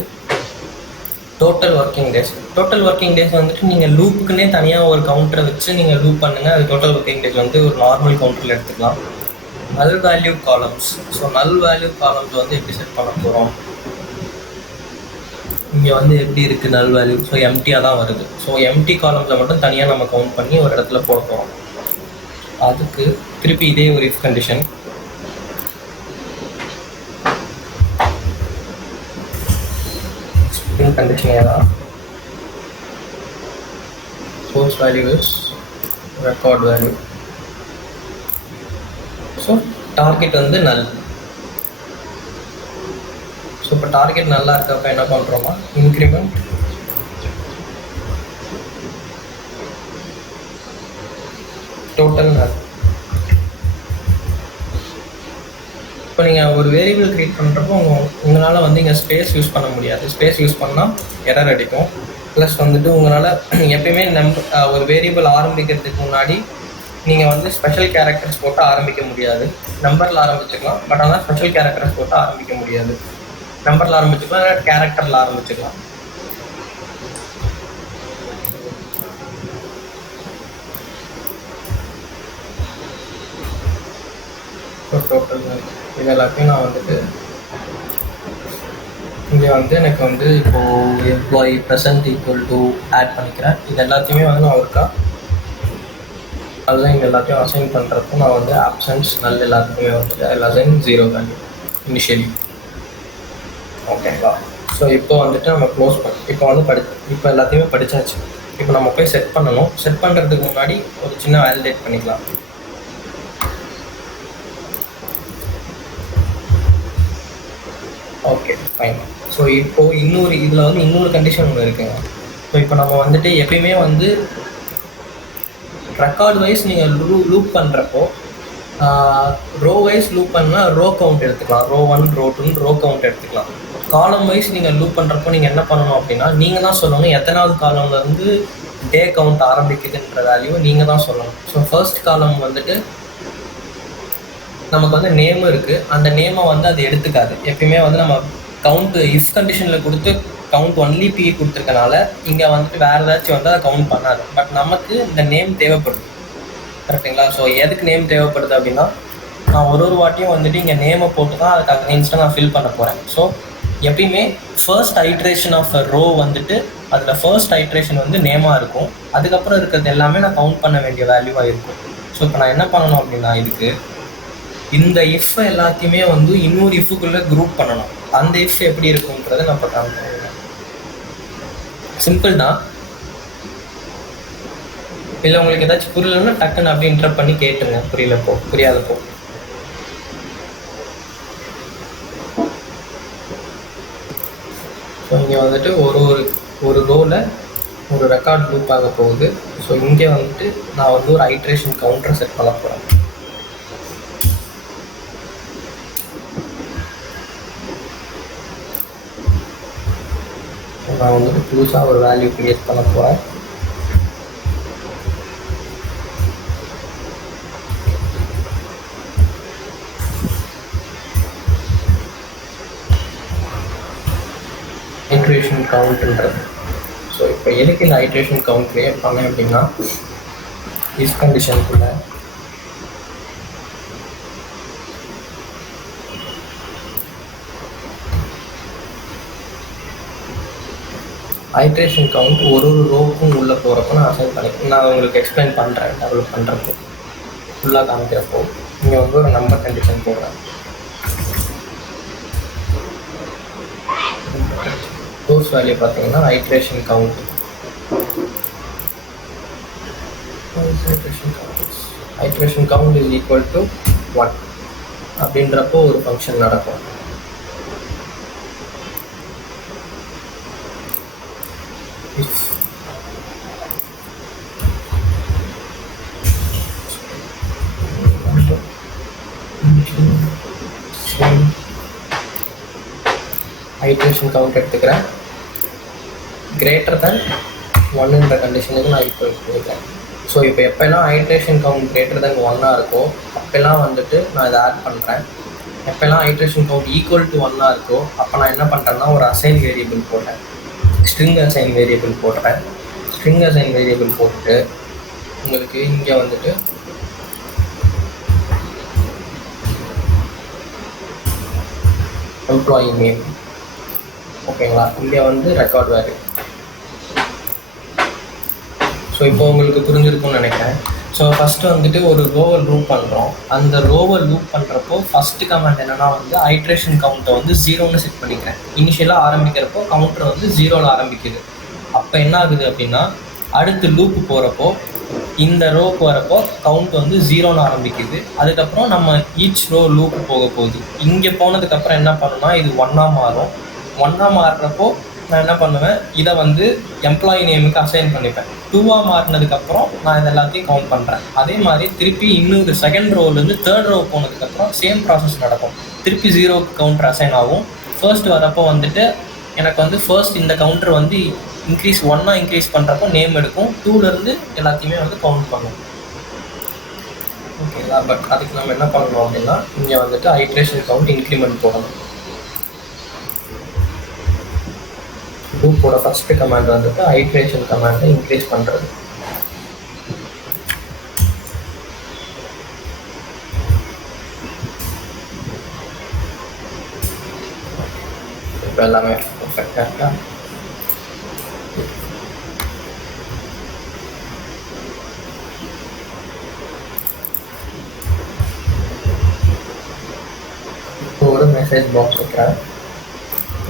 total working days. Total working days வந்துட்டு நீங்கள் லூப்புக்குன்னே தனியாக ஒரு கவுண்டரை வச்சு நீங்கள் லூப் பண்ணுங்கள். அது டோட்டல் ஒர்க்கிங் டேஸ் வந்து ஒரு நார்மல் கவுண்டரில் எடுத்துக்கலாம். நல் வேல்யூ காலம்ஸ். ஸோ நல் வேல்யூ காலம்ஸ் வந்து எப்படி செட் பண்ண போகிறோம்? இங்கே வந்து எப்படி இருக்குது நல் வேல்யூ? ஸோ எம்டியாக தான் வருது. ஸோ எம்டி காலம்ஸை மட்டும் தனியாக நம்ம கவுண்ட் பண்ணி ஒரு இடத்துல போட போகிறோம். அதுக்கு திருப்பி இதே ஒரு இஃப் கண்டிஷன். ஸ்ட்ரிங் கண்டிஷன் ஏதான் source value is record value. So target வந்து நல். ஸோ இப்போ டார்கெட் நல்லா இருக்கப்ப என்ன பண்ணுறோமா, இன்க்ரிமெண்ட் டோட்டல் நல். இப்போ நீங்கள் ஒரு வேரியபிள் க்ரியேட் பண்ணுறப்போ உங்களால் வந்து இங்கே ஸ்பேஸ் யூஸ் பண்ண முடியாது. ஸ்பேஸ் யூஸ் பண்ணால் எரர் அடிக்கும். ப்ளஸ் வந்துட்டு உங்களால் எப்பயுமே ஒரு வேரியபிள் ஆரம்பிக்கிறதுக்கு முன்னாடி நீங்கள் வந்து ஸ்பெஷல் கேரக்டர்ஸ் போட்டு ஆரம்பிக்க முடியாது. நம்பரில் ஆரம்பிச்சுக்கலாம், பட் ஆனால் ஸ்பெஷல் கேரக்டர்ஸ் போட்டு ஆரம்பிக்க முடியாது. நம்பரில் ஆரம்பிச்சுக்கலாம், இல்லை கேரக்டரில் ஆரம்பிச்சுக்கலாம். டோட்டல் இது எல்லாத்தையும் நான் வந்துட்டு இங்கே வந்து எனக்கு வந்து இப்போது employee present equal to add பண்ணிக்கிறேன். இது எல்லாத்தையுமே வந்து நான் ஒருக்கா அதுதான் இங்கே எல்லாத்தையும் அசைன் பண்ணுறப்போ நான் வந்து ஆப்சன்ஸ் நல் எல்லாத்துக்குமே வந்துட்டு அதில் அசைன் 0 வேல்யூ இனிஷியலி. ஓகேங்களா? ஸோ இப்போ வந்துட்டு நம்ம க்ளோஸ் இப்போ வந்து இப்போ எல்லாத்தையுமே படித்தாச்சு. இப்போ நம்ம போய் செட் பண்ணணும். செட் பண்ணுறதுக்கு முன்னாடி ஒரு சின்ன வேலிடேட் பண்ணிக்கலாம். Okay fine. ஸோ இப்போது இதில் வந்து இன்னொரு கண்டிஷன் ஒன்று இருக்குங்க. ஸோ இப்போ நம்ம வந்துட்டு எப்பயுமே வந்து ரெக்கார்ட் வைஸ் நீங்கள் லூப் பண்ணுறப்போ ரோ வைஸ் லூப் பண்ணால் ரோ கவுண்ட் எடுத்துக்கலாம். ரோ 1 ரோ 2 ரோ கவுண்ட் எடுத்துக்கலாம். காலம் வைஸ் நீங்கள் லூப் பண்ணுறப்போ நீங்கள் என்ன பண்ணணும் அப்படின்னா நீங்கள் தான் சொல்லணும் எத்தனாவது காலம்லேருந்து டே கவுண்ட் ஆரம்பிக்குதுன்ற வேல்யூ நீங்கள் தான் சொல்லணும். ஸோ ஃபர்ஸ்ட் காலம் வந்துட்டு நமக்கு வந்து நேம் இருக்குது, அந்த நேமை வந்து அது எடுத்துக்காது. எப்பயுமே வந்து நம்ம கவுண்ட் இஃப் கண்டிஷனில் கொடுத்து கவுண்ட் ஒன்லி பி கொடுத்துருக்கனால இங்கே வந்துட்டு வேறு ஏதாச்சும் வந்து அதை கவுண்ட் பண்ணாது. பட் நமக்கு இந்த நேம் தேவைப்படுது, கரெக்டுங்களா? ஸோ எதுக்கு நேம் தேவைப்படுது அப்படின்னா நான் ஒரு வாட்டியும் வந்துட்டு இங்கே நேமை போட்டு தான் அதுக்கு அகைன்ஸ்டாக நான் ஃபில் பண்ண போகிறேன். ஸோ எப்பயுமே first iteration of a row வந்துட்டு அதில் ஃபர்ஸ்ட் ஐட்ரேஷன் வந்து நேமாக இருக்கும், அதுக்கப்புறம் இருக்கிறது எல்லாமே நான் கவுண்ட் பண்ண வேண்டிய வேல்யூவாக இருக்கும். ஸோ இப்போ நான் என்ன பண்ணணும் அப்படின்னா இதுக்கு இந்த இஃப் எல்லாத்தையுமே வந்து இன்னொரு இஃபுக்குள்ளே குரூப் பண்ணணும். அந்த இஃப் எப்படி இருக்குன்றதை நான் இப்போ சிம்பிள் தான். இல்லை உங்களுக்கு ஏதாச்சும் புரியலன்னா டக்குன்னு அப்படி இன்டர் பண்ணி கேட்டுருங்க, புரியாதப்போ. ஸோ இங்கே வந்துட்டு ஒரு ரோவில் ஒரு ரெக்கார்ட் லூப் ஆக போகுது. ஸோ இங்கே வந்துட்டு நான் வந்து ஒரு ஐட்ரேஷன் கவுண்டரை செட் பண்ண போகிறேன். நான் வந்துட்டு புதுசாக ஒரு வேல்யூ கிரியேட் பண்ண போகிறேன். ஐட்ரேஷன் கவுண்ட்ன்றது. ஸோ இப்போ எதுக்கு இந்த ஐட்ரேஷன் கவுண்ட் கிரியேட் பண்ணேன் அப்படின்னா இஃப் கண்டிஷனுக்குள்ள ஐட்ரேஷன் கவுண்ட் ஒரு ரோவுக்கும் உள்ளே போகிறப்போ நான் அசைன் பண்ணிக்கிறேன். நான் உங்களுக்கு எக்ஸ்பிளைன் பண்ணுறேன் டெவலப் பண்ணுறப்போ ஃபுல்லாக காமிக்கிறப்போ. இங்கே வந்து ஒரு நம்பர் கண்டிஷன் போடுறேன். சோர்ஸ் வேல்யூ பார்த்தீங்கன்னா iteration count. Iteration count is equal to 1 அப்படின்றப்போ ஒரு ஃபங்க்ஷன் நடக்கும். ஐட்ரேஷன் கவுண்ட் எடுத்துக்கிறேன், கிரேட்டர் தென் 1ன்ற கண்டிஷனுக்கு நான் ஈக்குவல் பண்ணிக்கிறேன். ஸோ இப்போ எப்போல்லாம் ஐட்ரேஷன் கவுண்ட் கிரேட்டர் தென் 1ஆக இருக்கோ அப்போல்லாம் வந்துட்டு நான் இதை ஆட் பண்ணுறேன். எப்போல்லாம் ஐட்ரேஷன் கவுண்ட் ஈக்குவல் டு 1ஆக இருக்கோ அப்போ நான் என்ன பண்ணுறேன்னா ஒரு அசைன் வேரியபிள் போட்டேன், ஸ்ட்ரிங் அசைன் வேரியபிள் போடுறேன். ஸ்ட்ரிங் அசைன் வேரியபிள் போட்டு உங்களுக்கு இங்கே வந்துட்டு எம்ப்ளாயி நேம், ஓகேங்களா? இங்கே வந்து ரெக்கார்ட் வேல்யூ. ஸோ இப்போ உங்களுக்கு புரிஞ்சிருக்கும்னு நினைக்கிறேன். ஸோ ஃபஸ்ட்டு வந்துட்டு ஒரு ரோவை லூப் பண்ணுறோம். அந்த ரோவை லூப் பண்ணுறப்போ ஃபஸ்ட்டு கமெண்ட் என்னென்னா வந்து ஐட்ரேஷன் கவுண்ட்டை வந்து 0ன்னு செட் பண்ணிக்கிறேன். இனிஷியலாக ஆரம்பிக்கிறப்போ கவுண்டர் வந்து 0ல் ஆரம்பிக்குது. அப்போ என்ன ஆகுது அப்படின்னா அடுத்து லூப்பு போகிறப்போ இந்த ரோக்கு வரப்போ கவுண்ட் வந்து 0ன்னு ஆரம்பிக்குது. அதுக்கப்புறம் நம்ம ஈச் ரோ லூப்பு போக போகுது. இங்கே போனதுக்கப்புறம் என்ன பண்ணுன்னா இது 1ஆக மாறும். 1ஆக மாறுறப்போ நான் என்ன பண்ணுவேன், இதை வந்து எம்ப்ளாயி நேமுக்கு அசைன் பண்ணிப்பேன். 2ஆக மாறினதுக்கப்புறம் நான் இது எல்லாத்தையும் கவுண்ட் பண்ணுறேன். அதே மாதிரி திருப்பி இன்னொரு செகண்ட் ரோலேருந்து தேர்ட் ரோ போனதுக்கப்புறம் சேம் ப்ராசஸ் நடக்கும். திருப்பி 0க்கு கவுண்டர் அசைன் ஆகும். ஃபர்ஸ்ட் வரப்போ வந்துட்டு எனக்கு வந்து ஃபர்ஸ்ட் இந்த கவுண்டர் வந்து இன்க்ரீஸ் 1ஆக இன்க்ரீஸ் பண்ணுறப்போ நேம் எடுக்கும். 2லேருந்து எல்லாத்தையுமே வந்து கவுண்ட் பண்ணும், ஓகேங்களா? பட் அதுக்கு நம்ம என்ன பண்ணணும் அப்படின்னா இங்கே வந்துட்டு ஐட்ரேஷன் கவுண்ட் இன்க்ரிமெண்ட் போடணும். லூப்போட ஃபஸ்ட்டு கமாண்ட் வந்துட்டு ஐட்ரேஷன் கமாண்டை இன்க்ரீஸ் பண்ணுறது. இப்போ எல்லாமே பர்ஃபெக்டாக இருக்கா? இப்போ ஒரு மெசேஜ் பாக்ஸ் வைக்கிறேன்.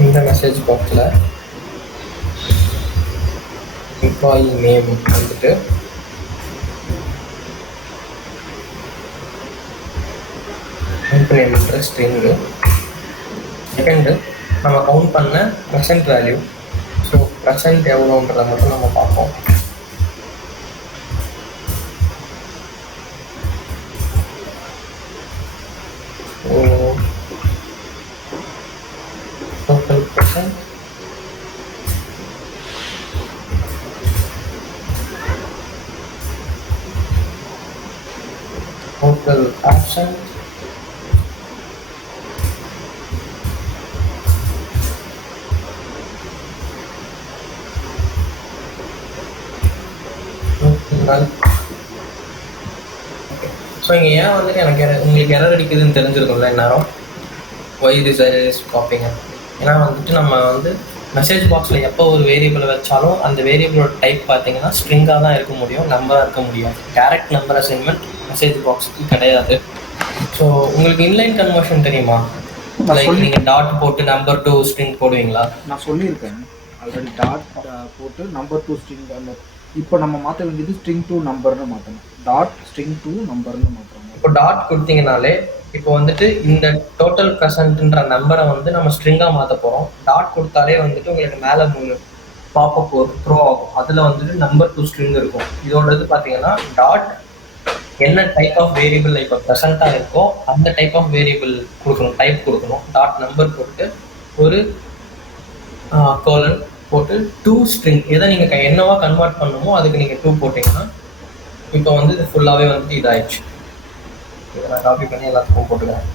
இந்த மெசேஜ் பாக்ஸில் எம்ப்ளாயி நேம் வந்துட்டு நேம்ன்ற ஸ்ட்ரிங்கு. செகண்டு நம்ம கவுண்ட் பண்ண ப்ரெசன்ட் வேல்யூ. ஸோ ப்ரெசன்ட் எவ்வளோன்றதை மட்டும் நம்ம பார்ப்போம். Total option total option so இங்கே ஏன் வந்துட்டு எனக்கு உங்களுக்கு எரர் அடிக்குதுன்னு தெரிஞ்சிருக்கும்ல நேரம் ஒய் திஸ் இஸ் காப்பிங்க. ஏன்னா வந்துட்டு நம்ம வந்து மெசேஜ் பாக்ஸில் எப்போ ஒரு வேரியபிளை வச்சாலும் அந்த வேரியபிளோட டைப் பார்த்தீங்கன்னா ஸ்ட்ரிங்காக தான் இருக்க முடியும், நம்பராக இருக்க முடியாது. டேரக்ட் நம்பர் அசைன்மெண்ட் மெசேஜ் பாக்ஸுக்கு கிடையாது. ஸோ உங்களுக்கு இன்லைன் கன்வர்ஷன் தெரியுமா? லைக் நீங்கள் டாட் போட்டு நம்பர் டூ ஸ்ட்ரிங் போடுவீங்களா? நான் சொல்லியிருக்கேன் ஆல்ரெடி. டாட் போட்டு நம்பர் டூ ஸ்ட்ரிங். அந்த இப்போ நம்ம மாற்ற வேண்டியது ஸ்ட்ரிங் டூ நம்பர்னு மாற்றணும். டாட் ஸ்ட்ரிங் டூ நம்பர்னு மாற்றணும். இப்போ டாட் கொடுத்தீங்கனாலே இப்போ வந்துட்டு இந்த டோட்டல் ப்ரெசன்ட்ன்ற நம்பரை வந்து நம்ம ஸ்ட்ரிங்காக மாற்ற போகிறோம். டாட் கொடுத்தாலே வந்துட்டு உங்களுக்கு மேலே 3 பாப்அப் த்ரோ ஆகும். அதில் வந்துட்டு நம்பர் டூ ஸ்ட்ரிங் இருக்கும். இதோட இது பார்த்தீங்கன்னா டாட் என்ன டைப் ஆஃப் வேரியபிள் இப்போ ப்ரெசண்ட்டாக இருக்கோ அந்த டைப் ஆஃப் வேரியபிள் கொடுக்கணும், டைப் கொடுக்கணும். டாட் நம்பர் போட்டு ஒரு கோலன் போட்டு டூ ஸ்ட்ரிங் எதை நீங்கள் என்னவா கன்வெர்ட் பண்ணணுமோ அதுக்கு நீங்கள் 2 போட்டிங்கன்னா இப்போ வந்து இது ஃபுல்லாகவே வந்துட்டு இதாகிடுச்சு. இதை நான் காப்பி பண்ணி எல்லாத்துக்கும் போட்டுக்கிறேன்.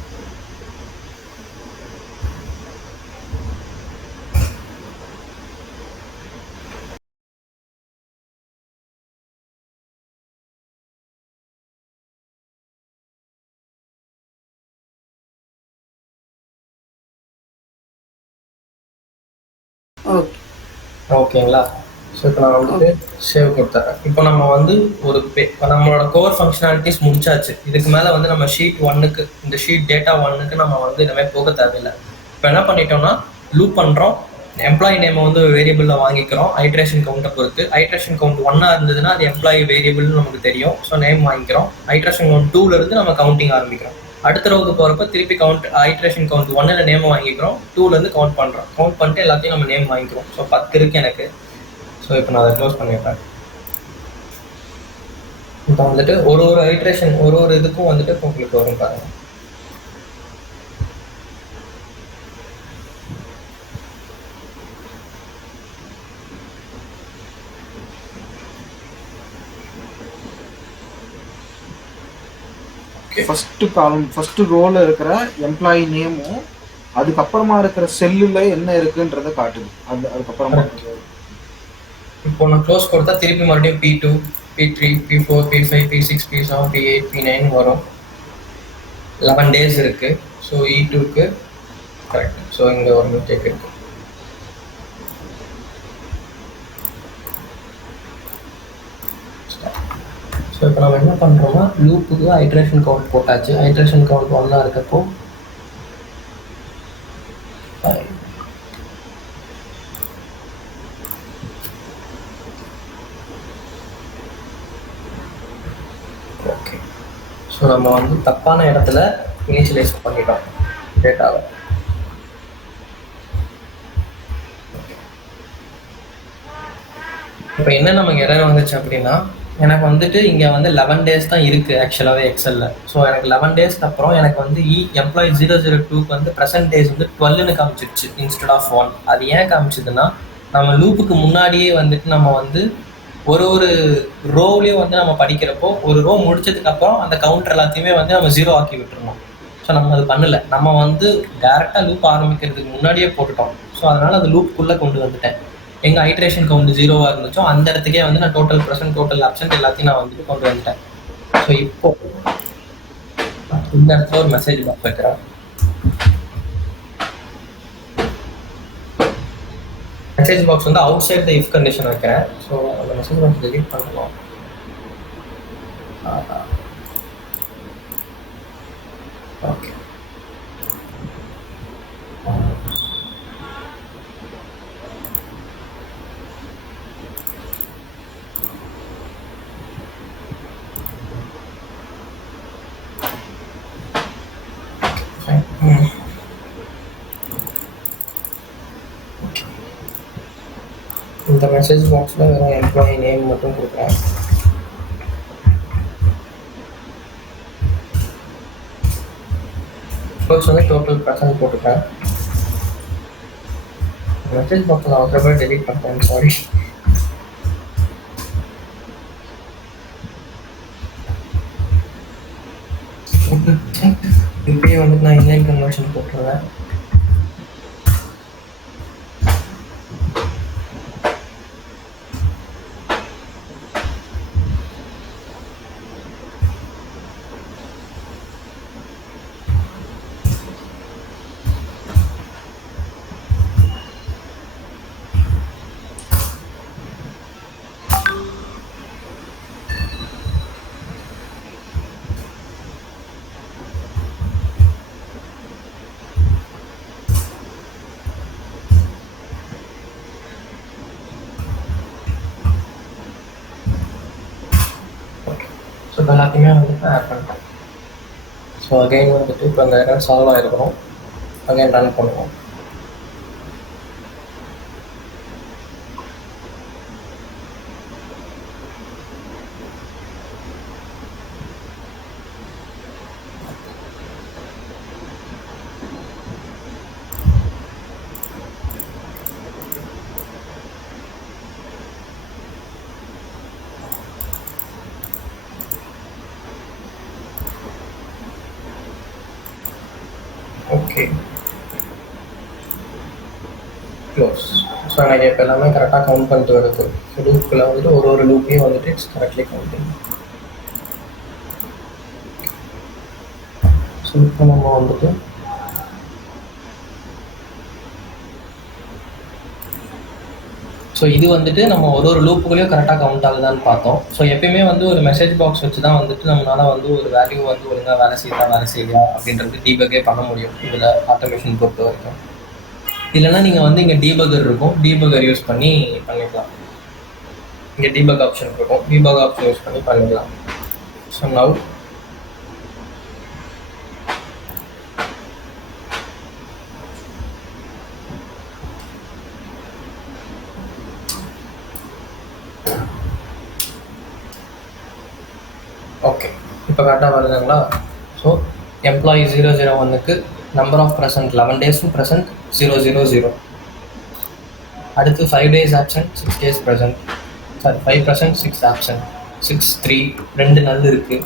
ஓகேங்களா? ஸோ இப்போ நான் வந்துட்டு சேவ் கொடுத்துட்றேன். இப்போ நம்ம வந்து ஒரு இப்போ நம்மளோட கோர் ஃபங்க்ஷனாலிட்டிஸ் முடிச்சாச்சு. இதுக்கு மேலே வந்து நம்ம ஷீட் 1க்கு இந்த ஷீட் டேட்டா 1க்கு நம்ம வந்து இனிமேல் போக தேவையில்லை. இப்போ என்ன பண்ணிட்டோம்னா லூப் பண்ணுறோம். எம்ப்ளாயி நேமை வந்து வேரியபிளில் வாங்கிக்கிறோம் ஐட்ரேஷன் கவுண்ட்டை பொறுத்து. ஐட்ரேஷன் கவுண்ட் 1 இருந்ததுன்னா அது எம்ப்ளாயி வேரியபிள்னு நமக்கு தெரியும். ஸோ நேம் வாங்கிக்கிறோம். ஐட்ரேஷன் கவுண்ட் 2லேருந்து நம்ம கவுண்டிங் ஆரம்பிக்கிறோம். அடுத்த ரவுக்கு போகிறப்ப திருப்பி ஐட்ரேஷன் கவுண்ட் 1ல் நேம் வாங்கிக்கிறோம். 2லேருந்து கவுண்ட் பண்ணுறோம். கவுண்ட் பண்ணிட்டு எல்லாத்தையும் நம்ம நேம் வாங்கிக்கிறோம். ஸோ 10 இருக்குது எனக்கு. ஸோ இப்போ நான் அதை க்ளோஸ் பண்ணிடுறேன். இப்போ வந்துட்டு ஒரு ஐட்ரேஷன் ஒரு இதுக்கும் வந்துட்டு இப்போ உங்களுக்கு வரும் பாருங்க. ஃபர்ஸ்ட் காலம் ஃபர்ஸ்ட் ரோல இருக்கிற எம்ப்ளாயி நேமும் அதுக்கப்புறமா இருக்கிற செல்லுல என்ன இருக்குன்றத காட்டுது. அதுக்கப்புறமா இப்போ நான் க்ளோஸ் கொடுத்தா திருப்பி மறுபடியும் P2, P3, P4, P5, P6, P7, P8, P9 வரும். 11 டேஸ் இருக்கு. So E2க்கு correct. ஸோ இங்கே ஒரு மிஸ்டேக் இருக்கு. ஸோ இப்போ நம்ம என்ன பண்ணுறோம்னா லூப்புக்கு ஐட்ரேஷன் கவுண்ட் போட்டாச்சு. ஐட்ரேஷன் கவுண்ட் 1 இருக்கப்போ ஓகே. ஸோ நம்ம வந்து தப்பான இடத்துல இனிஷியலைஸ் பண்ணிட்டோம் டேட்டாவை. இப்போ என்ன நமக்கு எரர் வந்துச்சு அப்படின்னா எனக்கு வந்துட்டு இங்கே வந்து 11 டேஸ் தான் இருக்குது ஆக்சுவலாகவே எக்ஸலில். ஸோ எனக்கு 11 டேஸ்க்கு அப்புறம் எனக்கு வந்து எம்ப்ளாயி 002க்கு வந்து ப்ரெசன்ட் டேஸ் வந்து 12ன்னு காமிச்சிருச்சு இன்ஸ்டெட் ஆஃப் 1. அது ஏன் காமிச்சதுன்னா நம்ம லூப்புக்கு முன்னாடியே வந்துட்டு நம்ம வந்து ஒரு ரோவ்லேயும் வந்து நம்ம படிக்கிறப்போ ஒரு ரோ முடிச்சதுக்கப்புறம் அந்த கவுண்டர் எல்லாத்தையுமே வந்து நம்ம 0 ஆக்கி விட்டுருணும். ஸோ நம்ம அது பண்ணலை. நம்ம வந்து டேரெக்டாக லூப் ஆரம்பிக்கிறதுக்கு முன்னாடியே போட்டுட்டோம். ஸோ அதனால் அந்த லூப்புக்குள்ளே கொண்டு வந்துட்டேன். எங்கள் ஐட்ரேஷன் கவுண்ட் 0 இருந்துச்சோ அந்த இடத்துக்கே வந்து நான் டோட்டல் ப்ரெசன்ட், டோட்டல் அப்சென்ட் எல்லாத்தையும் நான் வந்துட்டு கொண்டு வந்துட்டேன். ஸோ இப்போ இந்த இடத்துல ஒரு மெசேஜ் பாக்ஸ் வைக்கிறேன். மெசேஜ் பாக்ஸ் வந்து outside the if condition வைக்கிறேன். ஸோ அந்த மெசேஜ் பாக்ஸ் டெலீட் பண்ணலாம். ஓகே. இந்த மெசேஜ் பாக்ஸில் வெறும் எம்ப்ளாயி நேம் மட்டும் கொடுக்குறேன். ஃபர்ஸ்ட் வந்து டோட்டல் ப்ரெசன்ட் போட்டுக்கிறேன். மெசேஜ் பாக்ஸில் அவசரப்போ டெலிட் பண்ணிட்டேன், சாரி. இப்பயே வந்துட்டு நான் இன்லைன் கன்வர்ஷன் போட்டுருவேன். ஸோ இப்போ எல்லாத்தையுமே வந்துட்டு ஆட் பண்ணிட்டேன். ஸோ அகைன் வந்துட்டு இப்போ அந்த எரர் சால்வ் ஆகிருக்கிறோம். அகைன் ரன் பண்ணுவோம். Okay, close. ஸோ எனக்கு இப்போ எல்லாமே கரெக்டாக கவுண்ட் பண்ணிட்டு வருது. ஸோ லூப்பில் வந்துட்டு ஒரு லூப்பையும் வந்துட்டு இட்ஸ் கரெக்ட்லி கவுண்டிங். ஸோ இப்போ நம்ம வந்துட்டு ஸோ இது வந்துட்டு நம்ம ஒரு லூப்புகளையும் கரெக்டாக கவுண்ட் ஆகுதான்னு பார்த்தோம். ஸோ எப்பயுமே வந்து ஒரு மெசேஜ் பாக்ஸ் வச்சு தான் வந்துட்டு நம்மளால் வந்து ஒரு வேல்யூ வந்து ஒழுங்காக வேலை செய்யலையா அப்படின்றது டீபக்கே பண்ண முடியும் இதில் ஆட்டோமேஷன் பொறுத்த வரைக்கும். இல்லைன்னா நீங்கள் வந்து இங்கே டீபகர் இருக்கும், டீபகர் யூஸ் பண்ணி பண்ணிக்கலாம். இங்கே டீபக் ஆப்ஷன் இருக்கும், டீபக் ஆப்ஷன் யூஸ் பண்ணி பண்ணிக்கலாம். ஸோ நவ் ஓகே, இப்போ கரெக்டாக வருதுங்களா? ஸோ எம்ப்ளாயி 001க்கு நம்பர் ஆஃப் ப்ரெசன்ட் 11 டேஸும் ப்ரெசன்ட் 000. அடுத்து 5 days absent 6 days present, sorry 5% 6 absent 6 3 2 நல் இருக்குது.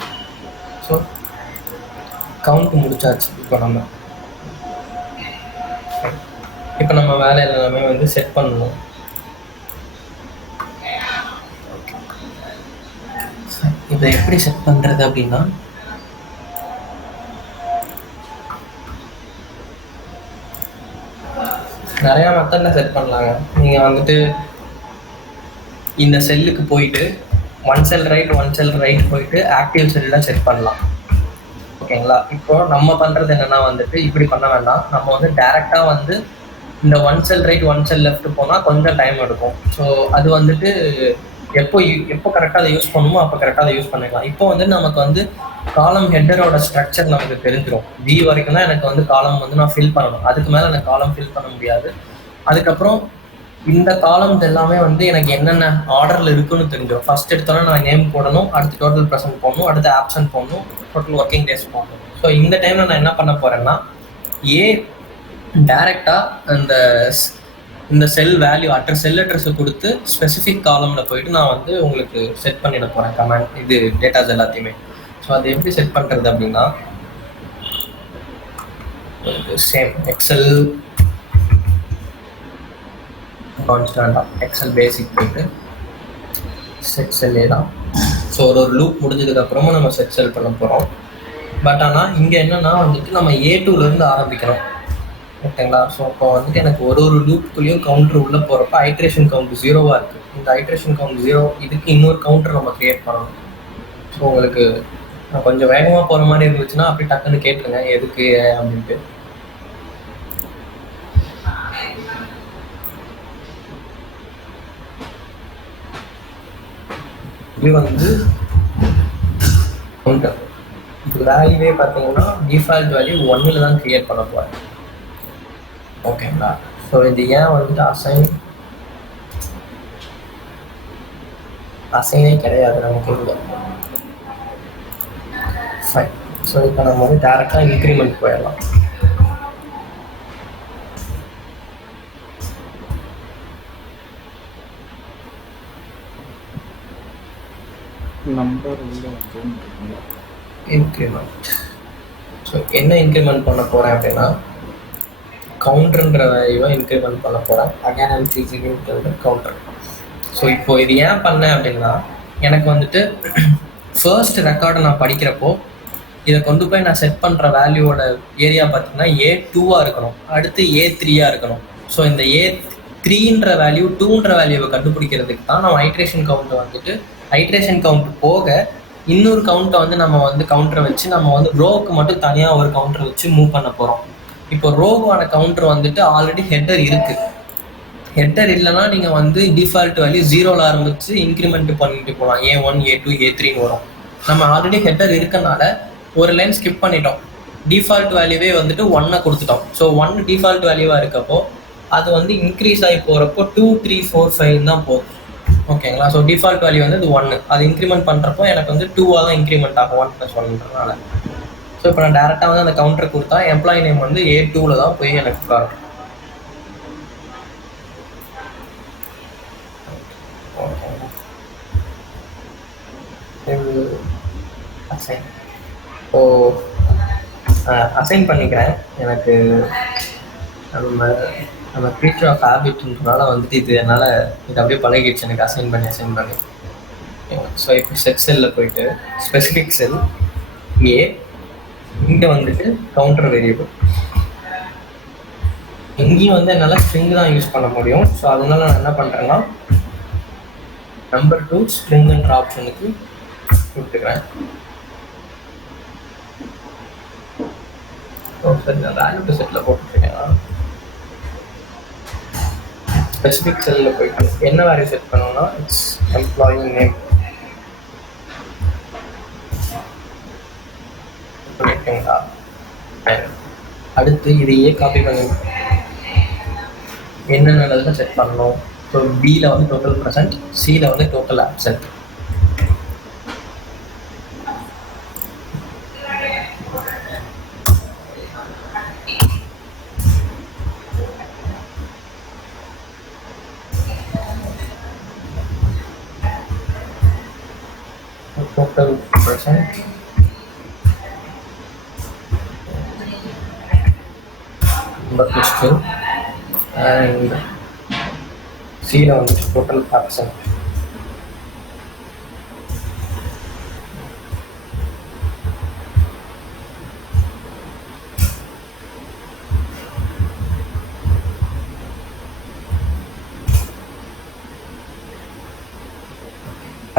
ஸோ கவுண்ட் முடிச்சாச்சு. இப்போ நம்ம வேலை எல்லாமே வந்து செட் பண்ணணும். இதை எப்படி செட் பண்ணுறது அப்படின்னா, நிறையா மெத்தடில் செட் பண்ணலாங்க. நீங்கள் வந்துட்டு இந்த செல்லுக்கு போயிட்டு ஒன் செல் ரைட் போயிட்டு ஆக்டிவ் செல்லில் செட் பண்ணலாம். ஓகேங்களா? இப்போ நம்ம பண்ணுறது என்னென்னா வந்துட்டு இப்படி பண்ண வேண்டாம். நம்ம வந்து டேரெக்டாக வந்து இந்த ஒன் செல் ரைட் ஒன் செல் லெஃப்ட் போனால் கொஞ்சம் டைம் எடுக்கும். ஸோ அது வந்துட்டு எப்போ கரெக்டாக அதை யூஸ் பண்ணணுமோ அப்போ கரெக்டாக அதை யூஸ் பண்ணிக்கலாம். இப்போ வந்து நமக்கு வந்து காலம் ஹெட்டரோட ஸ்ட்ரக்சர் நமக்கு தெரிஞ்சிடும். ஜி வரைக்கும் தான் எனக்கு வந்து காலம் வந்து நான் ஃபில் பண்ணணும், அதுக்கு மேலே எனக்கு காலம் ஃபில் பண்ண முடியாது. அதுக்கப்புறம் இந்த காலம்ஸ் எல்லாமே வந்து எனக்கு என்னென்ன ஆர்டரில் இருக்குன்னு தெரிஞ்சிடும். ஃபர்ஸ்ட் எடுத்தோன்னே நான் நேம் போடணும், அடுத்து டோட்டல் ப்ரெசன்ட் போடணும், அடுத்து ஆப்சன்ட் போடணும், டோட்டல் ஒர்க்கிங் டேஸ் போடணும். ஸோ இந்த டைமில் நான் என்ன பண்ண போகிறேன்னா, டைரெக்டாக இந்த செல் வேல்யூ செல் அட்ரஸை கொடுத்து ஸ்பெசிஃபிக் காலமில் போயிட்டு நான் வந்து உங்களுக்கு செட் பண்ணிட போகிறேன் கமெண்ட் இது டேட்டாஸ் எல்லாத்தையுமே. ஸோ அது எப்படி செட் பண்ணுறது அப்படின்னா, சேம் எக்ஸல் கான்ஸ்டன்டாக எக்ஸல் பேசிக் போயிட்டு செட் செல்லே தான். ஸோ ஒரு லூப் முடிஞ்சதுக்கப்புறமா நம்ம செட் செல் பண்ண போகிறோம். பட் ஆனால் இங்கே என்னென்னா வந்துட்டு நம்ம A2லேருந்து ஆரம்பிக்கணும். ஓகேங்களா? ஸோ அப்போ வந்துட்டு எனக்கு ஒரு லூப்புக்குள்ளேயும் கவுண்டர் உள்ளே போகிறப்ப ஐட்ரேஷன் கவுண்ட் 0வாக இருக்குது. இந்த ஐட்ரேஷன் கவுண்ட் 0 இதுக்கு இன்னொரு கவுண்டர் நம்ம க்ரியேட் பண்ணணும். ஸோ உங்களுக்கு கொஞ்சம் வேகமாக போகிற மாதிரி இருந்துச்சுன்னா அப்படி டக்குன்னு கேட்டுருங்க எதுக்கு அப்படின்ட்டு. இது வந்து கவுண்டர். இது வேல்யூவே பார்த்தீங்கன்னா டிஃபால்ட் வேல்யூ 1ல் தான் க்ரியேட் பண்ண போகிறேன். ஓகேங்களா? ஸோ இது ஏன் வந்துட்டு அசைனே கிடையாது நமக்கு இங்கே. ஃபைன். ஸோ இப்போ நம்ம வந்து டேரெக்டாக இன்க்ரிமெண்ட் போயிடலாம். நம்பர் உள்ள வந்து இன்க்ரிமெண்ட். ஸோ என்ன இன்க்ரிமெண்ட் பண்ண போகிறேன் அப்படின்னா கவுண்டர்ன்ற வேல்யூவை இன்க்ரிமெண்ட் பண்ண போகிறேன். Again I'm choosing counter. So இப்போ இது ஏன் பண்ணேன் அப்படின்னா எனக்கு வந்துட்டு ஃபர்ஸ்ட் ரெக்கார்டை நான் படிக்கிறப்போ இதை கொண்டு போய் நான் செட் பண்ணுற வேல்யூவோட ஏரியா பார்த்தீங்கன்னா A2 இருக்கணும், அடுத்து A3 இருக்கணும். ஸோ இந்த A3ன்ற வேல்யூ 2ன்ற வேல்யூவை கண்டுபிடிக்கிறதுக்கு தான் நம்ம ஐட்ரேஷன் கவுண்ட் வந்துட்டு ஐட்ரேஷன் கவுண்ட் போக இன்னொரு கவுண்ட்டை வந்து நம்ம வந்து கவுண்டரை வச்சு நம்ம வந்து ரோவுக்கு மட்டும் தனியாக ஒரு கவுண்டரை வச்சு மூவ் பண்ண போகிறோம். இப்போ ரோவான கவுண்டர் வந்துட்டு ஆல்ரெடி ஹெட்டர் இருக்குது. ஹெட்டர் இல்லைன்னா நீங்கள் வந்து டிஃபால்ட் வேல்யூ 0ல் ஆரம்பித்து இன்க்ரிமெண்ட் பண்ணிட்டு போகலாம். A1 A2 A3ன்னு வரும். நம்ம ஆல்ரெடி ஹெட்டர் இருக்கனால ஒரு லைன் ஸ்கிப் பண்ணிட்டோம். டிஃபால்ட் வேல்யூவே வந்துட்டு 1 கொடுத்துட்டோம். ஸோ 1 டிஃபால்ட் வேல்யூவாக இருக்கப்போ அது வந்து இன்க்ரீஸ் ஆகி போகிறப்போ 2 3 4 5 தான் போகும். ஓகேங்களா? ஸோ டிஃபால்ட் வேல்யூ வந்து இது 1. அது இன்க்ரிமெண்ட் பண்ணுறப்போ எனக்கு வந்து 2 தான் இன்க்ரிமெண்ட் ஆகும் 1 + 1ன்றனால. ஸோ இப்போ நான் டேரெக்டாக வந்து அந்த கவுண்டர் கொடுத்தா எம்ப்ளாயி நேம் வந்து A2ல் தான் போய் எனக்கு காட்டும். அசைன் அசைன் பண்ணிக்கிறேன். எனக்கு நம்ம க்ரியேச்சர் ஆஃப் ஹேபிட்ன்றனால வந்துட்டு இது என்னால் இது அப்படியே பழகிடுச்சு எனக்கு அசைன் பண்ணி. ஸோ இப்போ செட் செல்லில் போயிட்டு ஸ்பெசிஃபிக் செல் ஏ, இங்கே வந்துட்டு கவுண்டர் வேரியபிள். இங்கேயும் வந்து என்னால் ஸ்ட்ரிங் தான் யூஸ் பண்ண முடியும். ஸோ அதனால நான் என்ன பண்ணுறேன்னா நம்பர் 2 ஸ்ட்ரிங்குன்ற ஆப்ஷனுக்கு கொடுத்துக்கிறேன். சரி, நான் வேல்யூ டு செட்டில் போட்டுருக்கேன். ஸ்பெசிஃபிக் செல்லில் போயிட்டு என்ன வேல்யூ செட் பண்ணோம்னா இட்ஸ் எம்ப்ளாயி நேம். பண்ணிட்டீங்களா? அடுத்து இதையே காப்பி பண்ணி என்னென்ன செட் பண்ணணும். ஸோ பியில் வந்து டோட்டல் ப்ரெசன்ட், சியில் வந்து total absent. Total present, number to string, and C on total absent.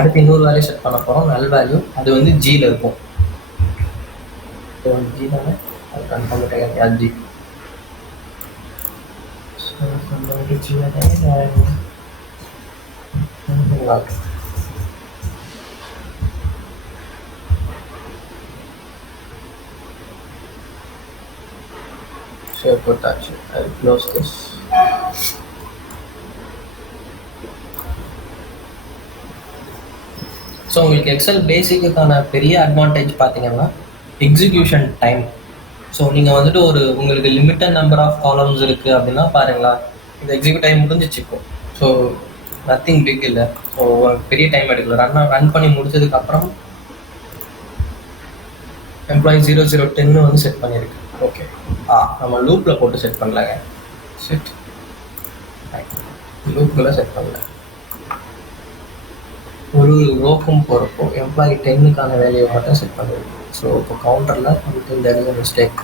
அடுத்து இன்னொரு வேல்யூ செட் பண்ண போகிறோம், நல் வேல்யூ. அது வந்து ஜியில் இருக்கும். ஸோ ஜி தானே, அது கன்ஃபார்ம் கிடையாது ஜி. ஸோ ஜி ஷேர் போட்டாச்சு. ஐ க்ளோஸ் திஸ். ஸோ உங்களுக்கு எக்ஸல் பேசிக்குக்கான பெரிய அட்வான்டேஜ் பார்த்தீங்கன்னா எக்ஸிக்யூஷன் டைம். ஸோ நீங்கள் வந்துட்டு உங்களுக்கு லிமிட்டட் நம்பர் ஆஃப் காலம்ஸ் இருக்குது அப்படின்னா பாருங்களா, இந்த எக்ஸிக்யூட் டைம் முடிஞ்சிச்சுக்கும். ஸோ நத்திங் பிக் இல்லை. ஸோ பெரிய டைம் எடுக்கல. ரன் பண்ணி முடிச்சதுக்கப்புறம் எம்ப்ளாயி 0010 வந்து செட் பண்ணியிருக்கு. ஓகே, நம்ம லூப்பில் போட்டு செட் பண்ணலாங்க. செட் லூப்புக்குள்ளே செட் பண்ணல. ஒரு ரோக்கும் போகிறப்போ எம்ப்ளாயி 10க்கான வேல்யூவை மட்டும் செட் பண்ணிருக்கு. ஸோ இப்போ கவுண்டரில் நமக்கு இந்த இடத்துல mistake.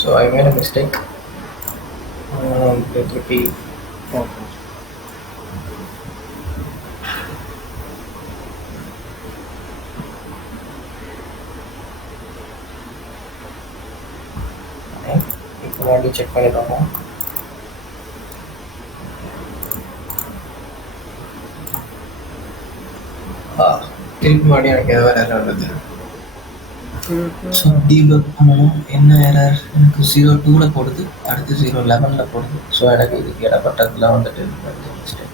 So I made a mistake. Let's repeat. Okay. இப்போ மறுபடியும் செக் பண்ணிடுவோம். திருப்பி மறுபடியும் எனக்கு எதாவது வேறு வருது. ஸோ டீபக் பண்ணணும். என்ன எரர் எனக்கு 02ல் போடுது, அடுத்து 011ல் போடுது. ஸோ எனக்கு இதுக்கு இடப்பட்டதில் வந்துட்டு mistake.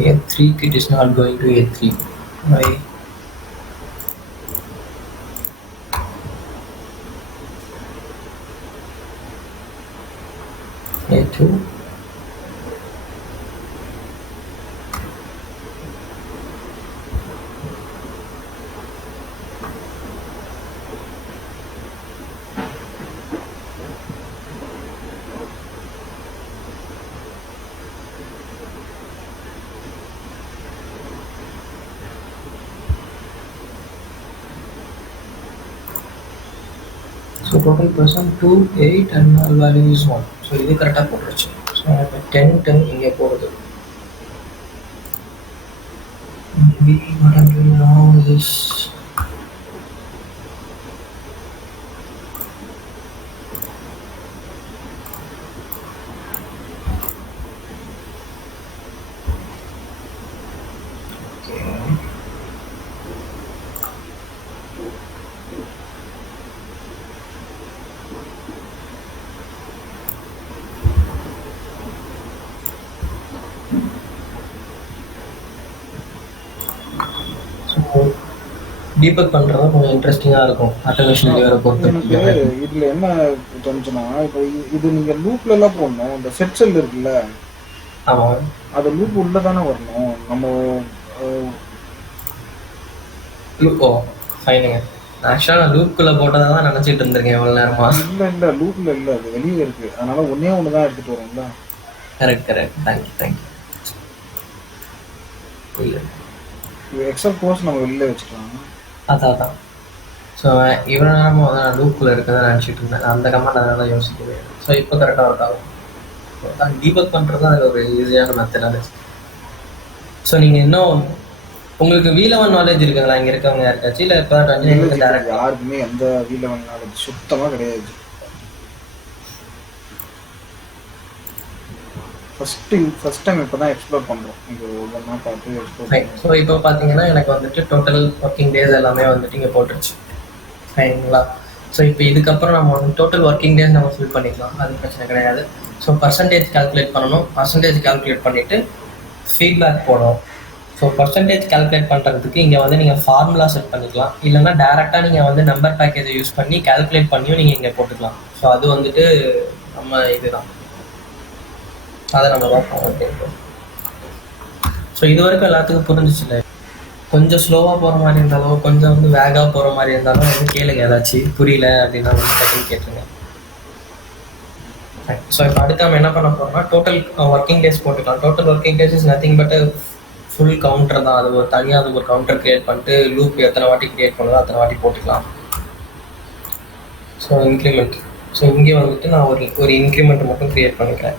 A3 it is not going to A3. Why? A2. So total person 2, 8 and null value is 1. So இது கரெக்டாக போட்டுருச்சு. ஸோ எனக்கு 10 இங்கே போடுது. Maybe what I'm doing now is debug பண்ணுறது கொஞ்சம் இன்ட்ரெஸ்டிங்காக இருக்கும் ஆட்டோமேஷன் லேயரை பொறுத்து. எனக்கு இதுல என்ன தோணுச்சுன்னா, இப்போ இது நீங்க லூப்ல எல்லாம் போடணும். இந்த செட் செல் இருக்குல்ல, ஆமாம், அது லூப் உள்ள தானே வரணும். நம்ம ஓ ஃபைனுங்க. ஆக்சுவலாக நான் லூப்புக்குள்ளே போட்டதை தான் நினச்சிட்டு இருந்திருக்கேன் எவ்வளோ நேரமா. இல்லை லூப்ல இல்லை, அது வெளியே இருக்கு. அதனால ஒன்னே ஒன்று தான் எடுத்துட்டு வரோம்ல. Correct thank you. இல்லை எக்ஸல் கோர்ஸ் நம்ம வெளியில வச்சுக்கலாம். அதான். ஸோ இவ்வளோ நேரமாக வந்து நான் லூப்பில் இருக்கிறத நினச்சிட்டு இருந்தேன். அந்த கமெண்ட் அதனால் யோசிக்கவே. ஸோ இப்போ கரெக்டாக ஒர்க் ஆகும். ஸோ டீபக் பண்ணுறது அது ஒரு ஈஸியான மெத்தடாக. ஸோ நீங்கள் இன்னும் உங்களுக்கு V11 நாலேஜ் இருக்குங்களா இங்கே இருக்கவங்க யாருக்காச்சும்? இல்லை இப்போ டேரக்ட் யாருக்குமே எந்த V11 நாலேஜ் சுத்தமாக கிடையாது. ஃபர்ஸ்ட் டைம் இப்போ தான் எக்ஸ்ப்ளோர் பண்ணுறோம். இது ஒவ்வொன்றா பார்த்து எக்ஸ்ப்ளோர். ஸோ இப்போ பார்த்தீங்கன்னா எனக்கு வந்துட்டு டோட்டல் ஒர்க்கிங் டேஸ் எல்லாமே வந்துட்டு இங்கே போட்டுருச்சு. ஃபைனுங்களா? ஸோ இப்போ இதுக்கப்புறம் நம்ம வந்து டோட்டல் ஒர்க்கிங் டேஸ் நம்ம ஃபில் பண்ணிக்கலாம், அது பிரச்சனை கிடையாது. ஸோ பர்சன்டேஜ் கால்குலேட் பண்ணணும். பர்சன்டேஜ் கால்குலேட் பண்ணிவிட்டு ஃபீட்பேக் போடணும். ஸோ பர்சன்டேஜ் கால்குலேட் பண்ணுறதுக்கு இங்கே வந்து நீங்கள் ஃபார்முலா செட் பண்ணிக்கலாம். இல்லைன்னா டேரெக்டாக நீங்கள் வந்து நம்பர் பேக்கேஜை யூஸ் பண்ணி கால்குலேட் பண்ணியும் நீங்கள் இங்கே போட்டுக்கலாம். ஸோ அது வந்துட்டு நம்ம இதுதான், அதை நம்ம பார்ப்போம். ஸோ இது வரைக்கும் எல்லாத்துக்கும் புரிஞ்சிச்சுல. கொஞ்சம் ஸ்லோவாக போகிற மாதிரி இருந்தாலும் கொஞ்சம் வந்து வேகாக போகிற மாதிரி இருந்தாலும் வந்து கேளுங்க. ஏதாச்சும் புரியல அப்படின்னா வந்து டக்குன்னு கேட்டுருங்க. ஸோ இப்போ அடுத்து நம்ம என்ன பண்ண போகிறோம்னா டோட்டல் ஒர்க்கிங் டேஸ் போட்டுக்கலாம். Total working days is nothing but full counter தான். அது ஒரு தனியாக அதுக்கு ஒரு கவுண்டர் க்ரியேட் பண்ணிட்டு லூப் எத்தனை வாட்டி க்ரியேட் பண்ணுதோ அத்தனை வாட்டி போட்டுக்கலாம். So increment. ஸோ இங்கே வந்துட்டு நான் ஒரு இன்க்ரிமெண்ட் மட்டும் க்ரியேட் பண்ணிக்கிறேன்.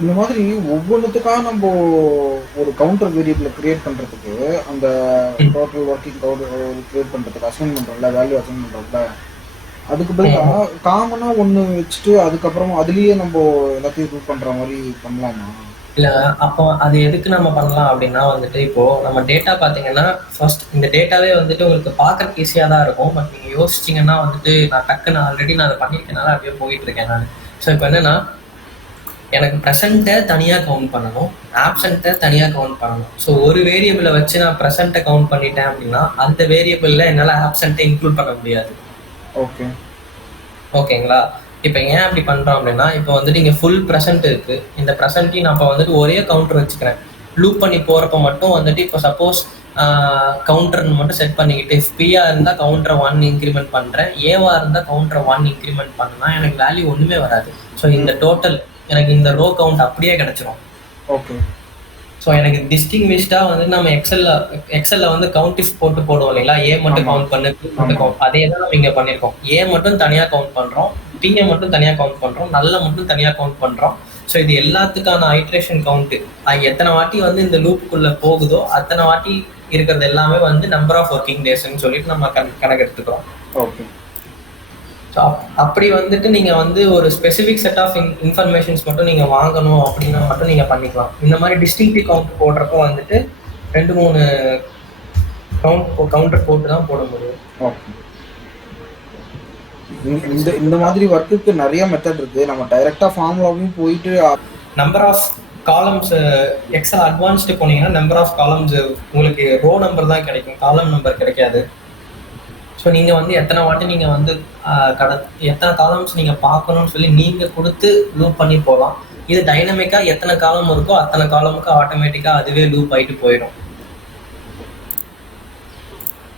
இந்த மாதிரி ஒவ்வொன்றுத்துக்காக நம்ம ஒரு கவுண்டர் வேரியபிளை கிரியேட் பண்றதுக்கு, அந்த டோட்டல் ஒர்க்கிங் கவுண்டர் கிரியேட் பண்றதுக்கு அசைன் பண்றோம்ல, வேல்யூ அசைன் பண்றோம்ல, அதுக்கு பதிலாக காமனா ஒன்று வச்சுட்டு அதுக்கப்புறம் அதுலயே நம்ம எல்லாத்தையும் ப்ரூவ் பண்ற மாதிரி பண்ணலாமா? இல்லை, அப்போ அது எதுக்கு நம்ம பண்ணலாம் அப்படின்னா வந்துட்டு இப்போது நம்ம டேட்டா பார்த்தீங்கன்னா ஃபர்ஸ்ட் இந்த டேட்டாவே வந்துட்டு உங்களுக்கு பார்க்குறக்கு ஈஸியாக தான் இருக்கும். பட் நீங்கள் யோசிச்சிங்கன்னா வந்துட்டு நான் ஆல்ரெடி அதை பண்ணியிருக்கனால அப்படியே போயிட்டுருக்கேன் நான். ஸோ இப்போ என்னென்னா எனக்கு ப்ரெசண்ட்டை தனியாக கவுண்ட் பண்ணணும், ஆப்சண்ட்டை தனியாக கவுண்ட் பண்ணணும். ஸோ ஒரு வேரியபிளை வச்சு நான் ப்ரெசண்ட்டை கவுண்ட் பண்ணிட்டேன் அப்படின்னா அந்த வேரியபிளில் என்னால் ஆப்சண்ட்டை இன்க்ளூட் பண்ண முடியாது. ஓகேங்களா? இப்போ ஏன் அப்படி பண்ணுறோம் அப்படின்னா இப்போ வந்துட்டு இங்கே ஃபுல் ப்ரெசென்ட் இருக்குது. இந்த ப்ரெசென்ட்டையும் நான் இப்போ வந்துட்டு ஒரே கவுண்டர் வச்சுக்கிறேன். லூப் பண்ணி போகிறப்ப மட்டும் வந்துட்டு இப்போ சப்போஸ் கவுண்டர்னு மட்டும் செட் பண்ணிக்கிட்டு பியா இருந்தால் கவுண்டரை 1 இன்க்ரிமெண்ட் பண்ணுறேன், ஏவா இருந்தால் கவுண்டரை 1 இன்க்ரிமெண்ட் பண்ணால் எனக்கு வேல்யூ ஒன்றுமே வராது. ஸோ இந்த டோட்டல் எனக்கு இந்த ரோ கவுண்ட் அப்படியே கிடச்சிரும். ஓகே. ஸோ எனக்கு டிஸ்டிங்விஷ்டாக வந்து நம்ம எக்ஸல்ல வந்து கவுண்ட் இஃப் போடுவோம் இல்லைங்களா, ஏ மட்டும் கவுண்ட் பண்ணு, பி மட்டும் கவுண்ட், அதே தான் நம்ம இங்கே பண்ணியிருக்கோம். ஏ மட்டும் தனியாக கவுண்ட் பண்ணுறோம், பிஏ மட்டும் தனியாக கவுண்ட் பண்ணுறோம், நல்ல மட்டும் தனியாக கவுண்ட் பண்ணுறோம். ஸோ இது எல்லாத்துக்கான ஐட்ரேஷன் கவுண்ட்டு எத்தனை வாட்டி வந்து இந்த லூப்புக்குள்ளே போகுதோ அத்தனை வாட்டி இருக்கிறது எல்லாமே வந்து நம்பர் ஆஃப் ஒர்க்கிங் டேஸ்ன்னு சொல்லிட்டு நம்ம கணக்கு எடுத்துக்கிறோம். ஓகே. ஸோ அப்படி வந்துட்டு நீங்கள் வந்து ஒரு ஸ்பெசிஃபிக் செட் ஆஃப் இன்ஃபர்மேஷன்ஸ் மட்டும் நீங்கள் வாங்கணும் அப்படின்னா மட்டும் நீங்கள் பண்ணிக்கலாம். இந்த மாதிரி டிஸ்டிங்டிவ் கவுண்ட் போடுறப்போ வந்துட்டு 2-3 கவுண்டர் போட்டு தான் போட முடியும். ஓகே. இந்த மாதிரி ஒர்க்குக்கு நிறைய மெத்தட் இருக்கு. நம்ம டைரக்டா ஃபார்முலாவையும் போயிட்டு number of columns Excel advanced போனீங்கன்னா நம்பர் ஆஃப் காலம்ஸ் உங்களுக்கு ரோ நம்பர் தான் கிடைக்கும், காலம் நம்பர் கிடைக்காது. ஸோ நீங்கள் வந்து எத்தனை வாட்டி நீங்கள் வந்து எத்தனை காலம்ஸ் நீங்கள் பார்க்கணும்னு சொல்லி நீங்கள் கொடுத்து லூப் பண்ணி போகலாம். இது டைனமிக்காக எத்தனை காலம் இருக்கோ அத்தனை காலமுக்கு ஆட்டோமேட்டிக்காக அதுவே லூப் ஆகிட்டு போயிடும்.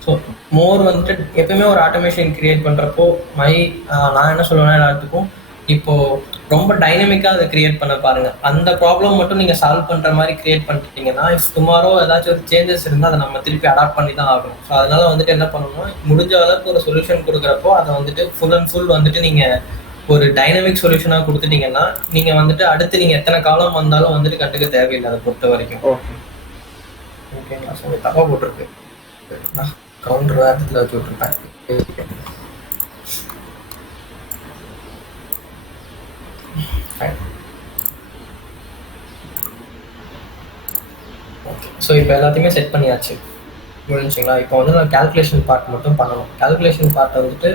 ஸோ மோர் வந்துட்டு எப்பவுமே ஒரு ஆட்டோமேஷன் கிரியேட் பண்ணுறப்போ நான் என்ன சொல்லுவேன்னா எல்லாத்துக்கும், இப்போது ரொம்ப டைனமிக்காக அதை கிரியேட் பண்ண பாருங்கள். அந்த ப்ராப்ளம் மட்டும் நீங்கள் சால்வ் பண்ணுற மாதிரி கிரியேட் பண்ணிட்டீங்கன்னா இஃப் டுமாரோ ஏதாச்சும் ஒரு சேஞ்சஸ் இருந்தால் அதை நம்ம திருப்பி அடாப்ட் பண்ணி தான் ஆகணும். ஸோ அதனால் வந்துட்டு என்ன பண்ணணும்னா முடிஞ்ச அளவுக்கு ஒரு சொல்யூஷன் கொடுக்குறப்போ அதை வந்துட்டு ஃபுல் அண்ட் ஃபுல் வந்துட்டு நீங்கள் ஒரு டைனமிக் சொல்யூஷனாக கொடுத்துட்டீங்கன்னா நீங்கள் வந்துட்டு அடுத்து நீங்கள் எத்தனை காலம் வந்தாலும் வந்துட்டு கண்டுக்க தேவையில்லை அதை பொறுத்த வரைக்கும். ஓகேங்களா? ஸோ தப்பாக போட்டிருக்கு, கவுண்டர் வேரத்தில் வச்சு விட்டுருப்பேன். ஓகே. ஸோ இப்போ எல்லாத்தையுமே செட் பண்ணியாச்சு, முடிஞ்சுங்களா? இப்போ வந்து நான் கால்குலேஷன் பார்ட் மட்டும் பண்ணணும். கால்குலேஷன் பார்ட்டை வந்துட்டு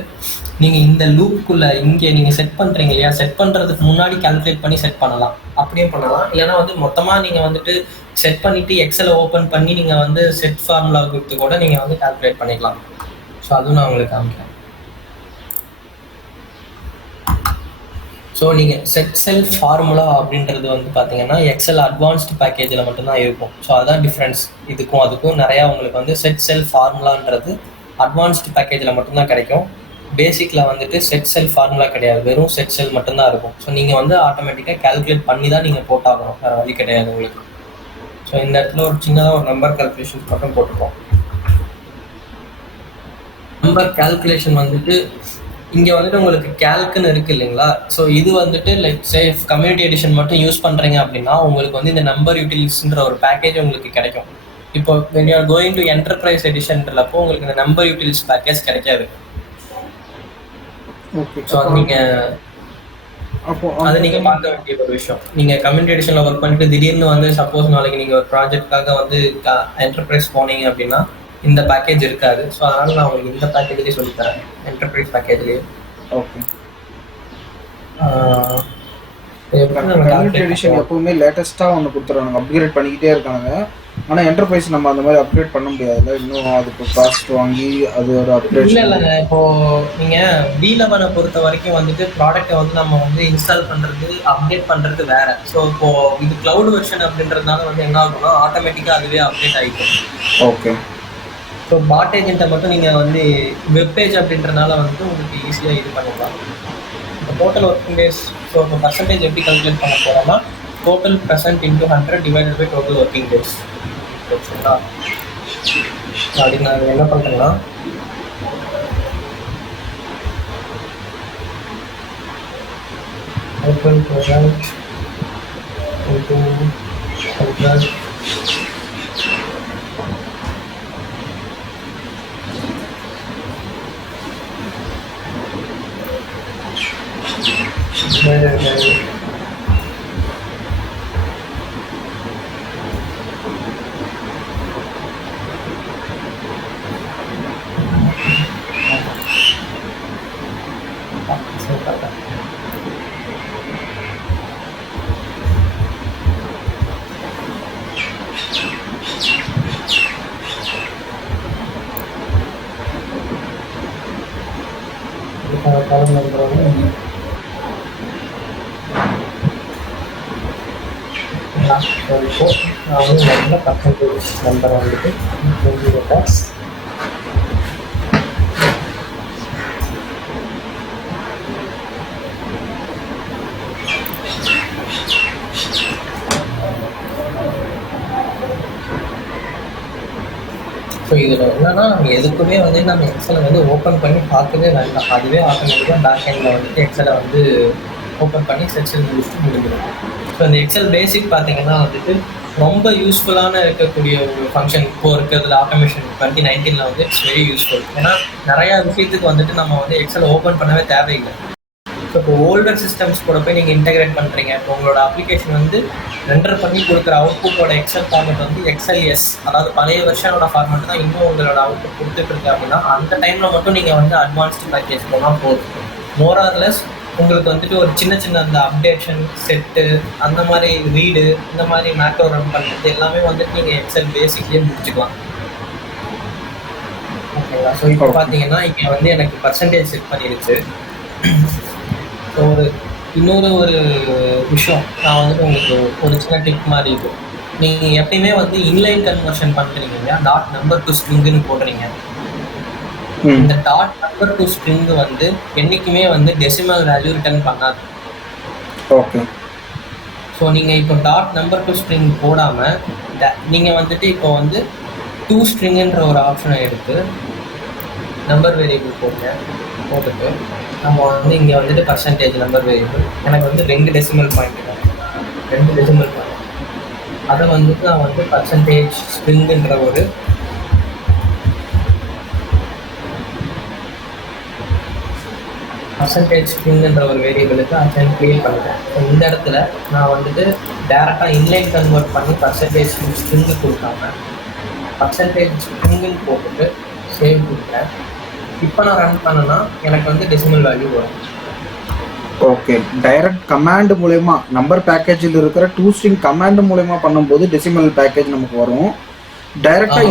நீங்கள் இந்த லூப்புக்குள்ளே இங்கே நீங்கள் செட் பண்ணுறீங்க இல்லையா, செட் பண்ணுறதுக்கு முன்னாடி கால்குலேட் பண்ணி செட் பண்ணலாம், அப்படியே பண்ணலாம். இல்லைனா வந்து மொத்தமாக நீங்கள் வந்துட்டு செட் பண்ணிவிட்டு எக்ஸலை ஓப்பன் பண்ணி நீங்கள் வந்து செட் ஃபார்முலா கொடுத்து கூட நீங்கள் வந்து கால்குலேட் பண்ணிக்கலாம். ஸோ அதுவும் நான் உங்களுக்கு காமிக்கிறேன். ஸோ நீங்கள் செட் செல் ஃபார்முலா அப்படின்றது வந்து பார்த்தீங்கன்னா எக்ஸல் அட்வான்ஸ்டு பேக்கேஜில் மட்டும்தான் இருக்கும். ஸோ அதுதான் டிஃப்ரென்ஸ். அதுக்கும் நிறையா உங்களுக்கு வந்து செட் செல் ஃபார்முலான்றது அட்வான்ஸ்டு பேக்கேஜில் மட்டும்தான் கிடைக்கும். பேசிக்கில் வந்துட்டு செட் செல் ஃபார்முலா கிடையாது, வெறும் செட் செல் மட்டும்தான் இருக்கும். ஸோ நீங்கள் வந்து ஆட்டோமேட்டிக்காக கால்குலேட் பண்ணி தான் நீங்கள் போட்டாகணும், வேறு வழி கிடையாது உங்களுக்கு. ஸோ இந்த இடத்துல ஒரு சின்னதாக ஒரு நம்பர் கால்குலேஷன்ஸ் மட்டும் போட்டுப்போம். நம்பர் கால்குலேஷன் வந்துட்டு இங்கே வந்துட்டு உங்களுக்கு கேல்க்குன்னு இருக்குது இல்லைங்களா. ஸோ இது வந்துட்டு லைக் சேஃப் கம்யூனிட்டி எடிஷன் மட்டும் யூஸ் பண்ணுறீங்க அப்படின்னா உங்களுக்கு வந்து இந்த நம்பர் யூட்டிலிட்டிஸ்ன்ற ஒரு பேக்கேஜ் உங்களுக்கு கிடைக்கும். இப்போ when you are going to enterprise எடிஷன்றப்போ உங்களுக்கு இந்த நம்பர் யூட்டிலிட்டிஸ் பேக்கேஜ் கிடைக்காது. ஸோ அது நீங்கள் பார்க்க வேண்டிய ஒரு விஷயம். நீங்கள் கம்யூனிட்டி எடிஷனில் ஒர்க் பண்ணிட்டு திடீர்னு வந்து சப்போஸ் நாளைக்கு நீங்கள் ஒரு ப்ராஜெக்டாக வந்து என்டர்பிரைஸ் போனீங்க அப்படின்னா இந்த பேக்கேஜ் இருக்காது. ஸோ அதனால் நான் உங்களுக்கு இந்த பேக்கேஜ்லேயே சொல்லித்தரேன், என்டர்பிரைஸ் பேக்கேஜ்லேயே. ஓகே. கம்யூனிட்டி எடிஷன் எப்பவுமே லேட்டஸ்ட்டாக ஒன்று கொடுத்துருவாங்க, அப்கிரேட் பண்ணிக்கிட்டே இருக்காங்க. ஆனால் என்டர்பிரைஸ் நம்ம அந்த மாதிரி அப்கிரேட் பண்ண முடியாதுல்ல, இன்னும் அதுக்கு காஸ்ட் வாங்கி அது ஒரு அப்கிரேட். இல்லைங்க, இப்போது நீங்கள் V11 பொறுத்த வரைக்கும் வந்துட்டு ப்ராடக்டை வந்து நம்ம வந்து இன்ஸ்டால் பண்ணுறது அப்டேட் பண்ணுறது வேறு. ஸோ இப்போது இது க்ளவுட் வெர்ஷன் அப்படின்றதுனால வந்து என்ன ஆகும்னா ஆட்டோமேட்டிக்காக அதுவே அப்டேட் ஆகிக்கும். ஓகே. ஸோ பாட் ஏஜென்ட்டை மட்டும் நீங்கள் வந்து வெப்பேஜ் அப்படின்றனால வந்துட்டு உங்களுக்கு ஈஸியாக இது பண்ணிக்கலாம். இப்போ டோட்டல் ஒர்க்கிங் டேஸ், ஸோ இப்போ பர்சன்டேஜ் எப்படி கால்குலேட் பண்ண போகிறோம்னா total present into 100 divided by total working days. ஓகேங்களா? அப்படி நான் என்ன பண்ணுறேன்னா total present into 100 divided by column number of last 4 நான் வந்து இந்த இடத்துல பர்சன்டேஜ் நம்பரை வந்துட்டு புரிஞ்சுக்கிட்டேன். ஸோ இதில் என்னன்னா நம்ம எதுக்குமே வந்து நம்ம எக்ஸலை வந்து ஓப்பன் பண்ணி பார்க்கவே வேண்டாம். அதுவே ஆட்டோமேட்டிக்காக பேக் எண்டில் வந்துட்டு எக்ஸலை வந்து ஓப்பன் பண்ணி செக்ஷன் முடிச்சுட்டு முடிஞ்சிடும். ஸோ இந்த எக்ஸல் பேசிக் பார்த்தீங்கன்னா வந்துட்டு ரொம்ப யூஸ்ஃபுல்லான இருக்கக்கூடிய ஒரு ஃபங்க்ஷன் இப்போ இருக்கிறதுல ஆட்டோமேஷன் 2019 வந்து இட்ஸ் வெரி யூஸ்ஃபுல். ஏன்னா நிறையா விஷயத்துக்கு வந்துட்டு நம்ம வந்து எக்ஸலை ஓப்பன் பண்ணவே தேவையில்லை. ஸோ இப்போ ஓல்டர் சிஸ்டம்ஸ் கூட போய் நீங்கள் இன்டெகிரேட் பண்ணுறீங்க. இப்போ உங்களோட அப்ளிகேஷன் வந்து ரெண்டர் பண்ணி கொடுக்குற அவுட்புட்டோட எக்ஸல் ஃபார்மேட் வந்து XLS, அதாவது பழைய வெர்ஷனோட ஃபார்மேட் தான் இன்னும் உங்களோட அவுட்புட் கொடுத்துட்ருக்கு அப்படின்னா அந்த டைமில் மட்டும் நீங்கள் வந்து அட்வான்ஸ்டு பேக்கேஜ் போனால் போதும். மோரார்லெஸ் உங்களுக்கு வந்துட்டு ஒரு சின்ன சின்ன அந்த அப்டேஷன் செட்டு, அந்த மாதிரி ரீடு, இந்த மாதிரி மேக்ரோ ரன் பண்ணுறது எல்லாமே வந்துட்டு நீங்கள் எக்ஸல் பேசிக்லேயே முடிச்சுக்கலாம். ஓகேங்களா? ஸோ இப்போ பார்த்தீங்கன்னா இங்கே வந்து எனக்கு பர்சன்டேஜ் செட் பண்ணிடுச்சு. ஸோ இன்னொரு விஷயம் நான் வந்துட்டு உங்களுக்கு ஒரு சின்ன டிப் மாதிரி இருக்கும். நீங்கள் எப்பயுமே வந்து இன்லைன் கன்வர்ஷன் பண்ணுறீங்க இல்லையா, டாட் நம்பர் டு ஸ்ட்ரிங்குன்னு போடுறீங்க. இந்த டாட் நம்பர் டு ஸ்ட்ரிங் வந்து என்றைக்குமே வந்து டெசிமல் வேல்யூ ரிட்டர்ன் பண்ணாது. ஓகே. ஸோ நீங்கள் இப்போ டாட் நம்பர் டு ஸ்ட்ரிங் போடாமல் நீங்கள் வந்துட்டு இப்போ வந்து டூ ஸ்ட்ரிங்குன்ற ஒரு ஆப்ஷனை எடுத்து நம்பர் வேரியபிள் போட்டுட்டு நம்ம வந்து இங்கே வந்துட்டு பர்சன்டேஜ் நம்பர் வேரியபிள் எனக்கு வந்து 2 டெசிமல் பாயிண்ட் அதை வந்துட்டு நான் வந்து பர்சன்டேஜ் ஸ்ட்ரிங்குன்ற ஒரு வேரியபிளுக்கு அசைன் கிரியேட் பண்ணுறேன். ஸோ இந்த இடத்துல நான் வந்துட்டு டேரெக்டாக இன்லைன் கன்வெர்ட் பண்ணி பர்சன்டேஜ் ஸ்ட்ரிங்கு கொடுக்காம பர்சன்டேஜ் ஸ்ட்ரிங்குன்னு போட்டுட்டு சேவ் கொடுக்குறேன். இப்போ நான் ரன் பண்ணேன்னா எனக்கு வந்து டெசிமல் வேல்யூ வரும். ஓகே. டைரக்ட் கமாண்ட் மூலமா நம்பர் பேக்கேஜில் இருக்கிற டூ ஸ்ட்ரிங் கமாண்ட் மூலமா பண்ணும்போது டெசிமல் பேக்கேஜ் நமக்கு வரும். டைரக்டா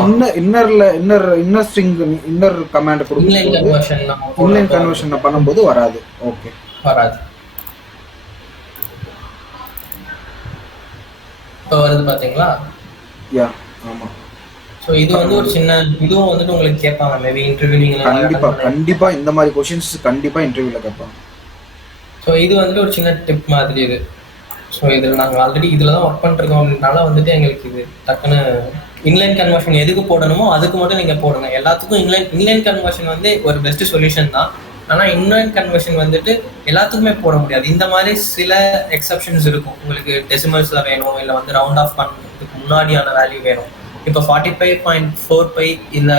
இன்னர் ஸ்ட்ரிங் இன்னர் கமாண்ட் கொடுக்கும்போது இன்லைன் கன்வர்ஷன் பண்ணும்போது வராது. ஓகே, வராது. இப்போ வருது பாத்தீங்களா? யா, ஆமா. ஸோ இது வந்து ஒரு சின்ன இதுவும் வந்துட்டு உங்களுக்கு கேட்பாங்க மேபி இன்டர்வியூ. கண்டிப்பா இந்த மாதிரி கொஸ்டின்ஸ் கண்டிப்பா இன்டர்வியூல கேட்பாங்க. ஸோ இது வந்துட்டு ஒரு சின்ன டிப் மாதிரி இது. ஸோ இதில் நாங்கள் ஆல்ரெடி இதில் தான் ஒர்க் பண்ணிருக்கோம் அப்படின்றனால வந்துட்டு எங்களுக்கு இது டக்குன்னு இன்லைன் கன்வர்ஷன் எதுக்கு போடணுமோ அதுக்கு மட்டும் நீங்கள் போடுங்க. எல்லாத்துக்கும் இன்லைன் கன்வர்ஷன் வந்து ஒரு பெஸ்ட் சொல்யூஷன் தான். ஆனால் இன்லைன் கன்வர்ஷன் வந்துட்டு எல்லாத்துக்குமே போட முடியாது. இந்த மாதிரி சில எக்ஸப்ஷன்ஸ் இருக்கும். உங்களுக்கு டெசிமல்ஸில் வேணும், இல்லை வந்து ரவுண்ட் ஆஃப் பண்ணுறதுக்கு முன்னாடியான வேல்யூ வேணும். இப்போ 45.45 இல்லை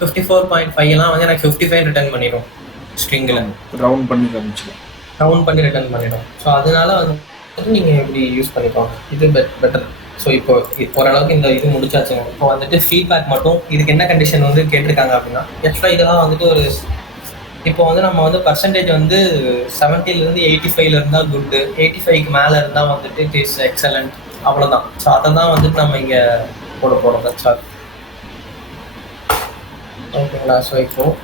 54.5 எல்லாம் வந்து எனக்கு 55 ரிட்டர்ன் பண்ணிடும் ஸ்ட்ரிங்கில். ரவுண்ட் பண்ணி ரிட்டர்ன் பண்ணிடும். ஸோ அதனால வந்து நீங்கள் இப்படி யூஸ் பண்ணிக்கோங்க. இது பெட்டர். ஸோ இப்போ ஓரளவுக்கு இந்த இது முடிச்சாச்சுங்க. இப்போ வந்துட்டு ஃபீட்பேக் மட்டும் இதுக்கு என்ன கண்டிஷன் வந்து கேட்டிருக்காங்க அப்படின்னா, எக்ஸ்ட்ரா இதெல்லாம் வந்துட்டு ஒரு இப்போ வந்து நம்ம வந்து பர்சன்டேஜ் வந்து 70 85 இருந்தால் குட்டு, 85க்கு மேலே இருந்தால் வந்துட்டு இட் இஸ் எக்ஸலண்ட், அவ்வளோதான். ஸோ அதை தான் வந்துட்டு நம்ம இங்கே போட போகிறோம். சார் ஓகேங்களா? ஸோ இப்போது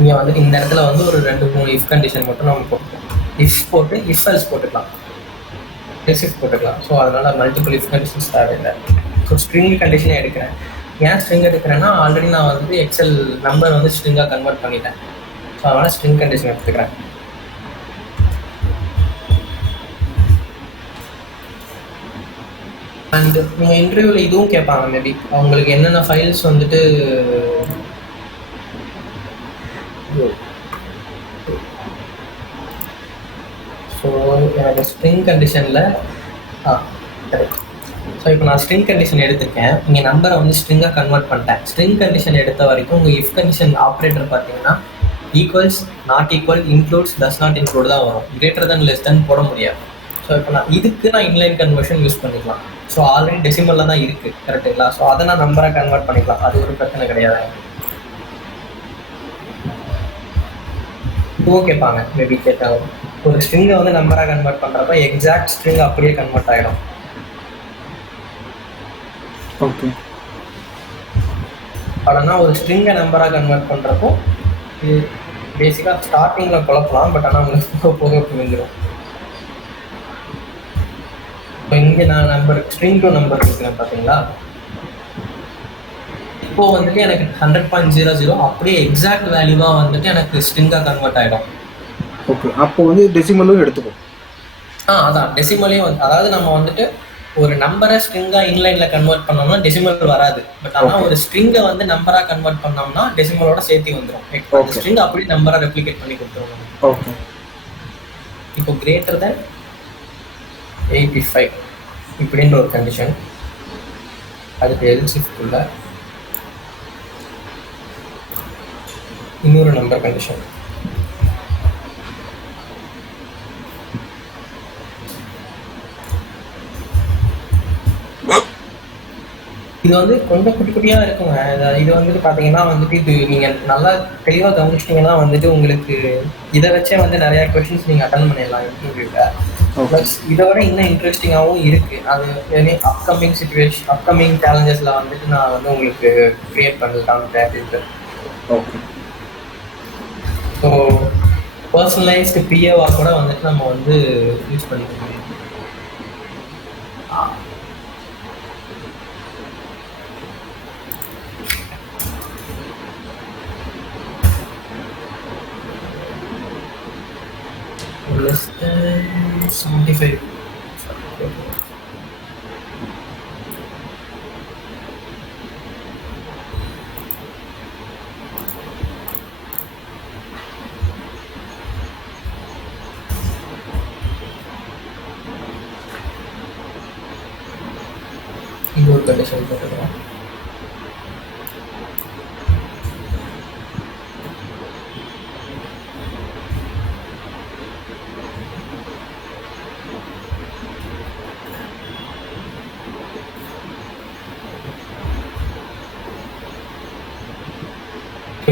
இங்கே வந்துட்டு இந்த இடத்துல வந்து ஒரு 2-3 இஃப் கண்டிஷன் மட்டும் நம்ம போட்டுக்கலாம். இஃப் போட்டு இஃப் எல்ஸ் போட்டுக்கலாம், இஃப் போட்டுக்கலாம். ஸோ அதனால் மல்டிபிள் இஃப் கண்டிஷன்ஸ் தேவையில்லை. ஸோ ஸ்ட்ரிங் கண்டிஷனே எடுக்கிறேன். ஏன் ஸ்ட்ரிங் எடுக்கிறேன்னா ஆல்ரெடி நான் வந்து எக்ஸல் நம்பர் வந்து ஸ்ட்ரிங்காக கன்வெர்ட் பண்ணிட்டேன். ஸோ அதனால் ஸ்ட்ரிங் கண்டிஷன் எடுத்துக்கிறேன். அண்ட் நீங்கள் இன்டர்வியூவில் இதுவும் கேட்பாங்க மேபி அவங்களுக்கு என்னென்ன ஃபைல்ஸ் வந்துட்டு ஸோ எனக்கு ஸ்ட்ரிங் கண்டிஷனில் கரெக்ட். ஸோ இப்போ நான் ஸ்ட்ரிங் கண்டிஷன் எடுத்திருக்கேன். இங்கே நம்பரை வந்து ஸ்ட்ரிங்காக கன்வெர்ட் பண்ணிட்டேன். ஸ்ட்ரிங் கண்டிஷன் எடுத்த வரைக்கும் உங்கள் இஃப் கண்டிஷன் ஆப்ரேட்டர் பார்த்தீங்கன்னா equals, not equal, includes, does not include தான் வரும். கிரேட்டர் தென் லெஸ் தென் போட முடியாது. ஸோ இப்போ நான் இன்லைன் கன்வர்ஷன் யூஸ் பண்ணிக்கலாம். ஸோ ஆல்ரெடி டெசிமலில் தான் இருக்குது, கரெக்டுங்களா? ஸோ அதை நான் நம்பரை கன்வெர்ட் பண்ணிக்கலாம். அது ஒரு பிரச்சனை கிடையாது. இதுவும் கேட்பாங்க மேபி கேட்டாங்க. ஒரு ஸ்ட்ரிங்கை வந்து நம்பராக கன்வெர்ட் பண்ணுறப்ப எக்ஸாக்ட் ஸ்ட்ரிங் அப்படியே கன்வெர்ட் ஆகிடும். ஓகே. ஆனால் ஒரு ஸ்ட்ரிங்கை நம்பராக கன்வெர்ட் பண்ணுறப்போ இது பேசிக்காக ஸ்டார்டிங்கில் குழப்பலாம். பட் ஆனால் உங்களுக்கு போக புரிஞ்சிடும். இப்போ இங்கே நான் நம்பர் ஸ்ட்ரிங் டு நம்பர் கொடுக்குறேன் பார்த்தீங்களா. இப்போ வந்துட்டு எனக்கு 100.00 அப்படியே எக்ஸாக்ட் வேல்யூவாக வந்துட்டு எனக்கு ஸ்ட்ரிங்காக கன்வெர்ட் ஆகிடும். ஓகே, அப்போ வந்து டெசிமலும் எடுத்துக்கும். அதான் டெசிமலையும் வந்து, அதாவது நம்ம வந்துட்டு ஒரு நம்பரை ஸ்ட்ரிங்காக இன்லைனில் கன்வெர்ட் பண்ணோம்னா டெசிமல் வராது. பட் ஆனால் ஒரு ஸ்ட்ரிங்கை வந்து நம்பராக கன்வெர்ட் பண்ணோம்னா டெசிமலோட சேர்த்து வந்துடும். ஸ்ட்ரிங் அப்படி நம்பராக ரெப்ளிகேட் பண்ணி கொடுத்துருவோம். ஓகே, இப்போ கிரேட்டர் தென் 85 இப்படின்ற ஒரு கண்டிஷன். அதுக்கு எல்ஸ் இஃப்குள்ள இன்னொரு நம்பர் கண்டிஷன். இது வந்து கொஞ்சம் குட்டி குட்டியாக இருக்குங்க. இது வந்துட்டு பார்த்தீங்கன்னா வந்துட்டு இது நீங்கள் நல்லா தெளிவாக கவனிச்சிட்டிங்கன்னா வந்துட்டு உங்களுக்கு இதை வச்சே வந்து நிறையா கொஷின்ஸ் நீங்கள் அட்டன் பண்ணிடலாம் இன்டர்வியூவில். இதை விட இன்னும் இன்ட்ரெஸ்டிங்காகவும் இருக்குது. அது அப்கமிங் சேலஞ்சஸில் வந்துட்டு நான் வந்து உங்களுக்கு க்ரியேட் பண்ணிருக்காங்க தேவையில்லை. ஓகே, ஸோ பர்சனலைஸ்டு பிஏவாக கூட வந்துட்டு நம்ம வந்து யூஸ் பண்ணிக்க முடியும். less than 75. இது ஒரு கண்டிஷன் போட்டுக்கலாம்.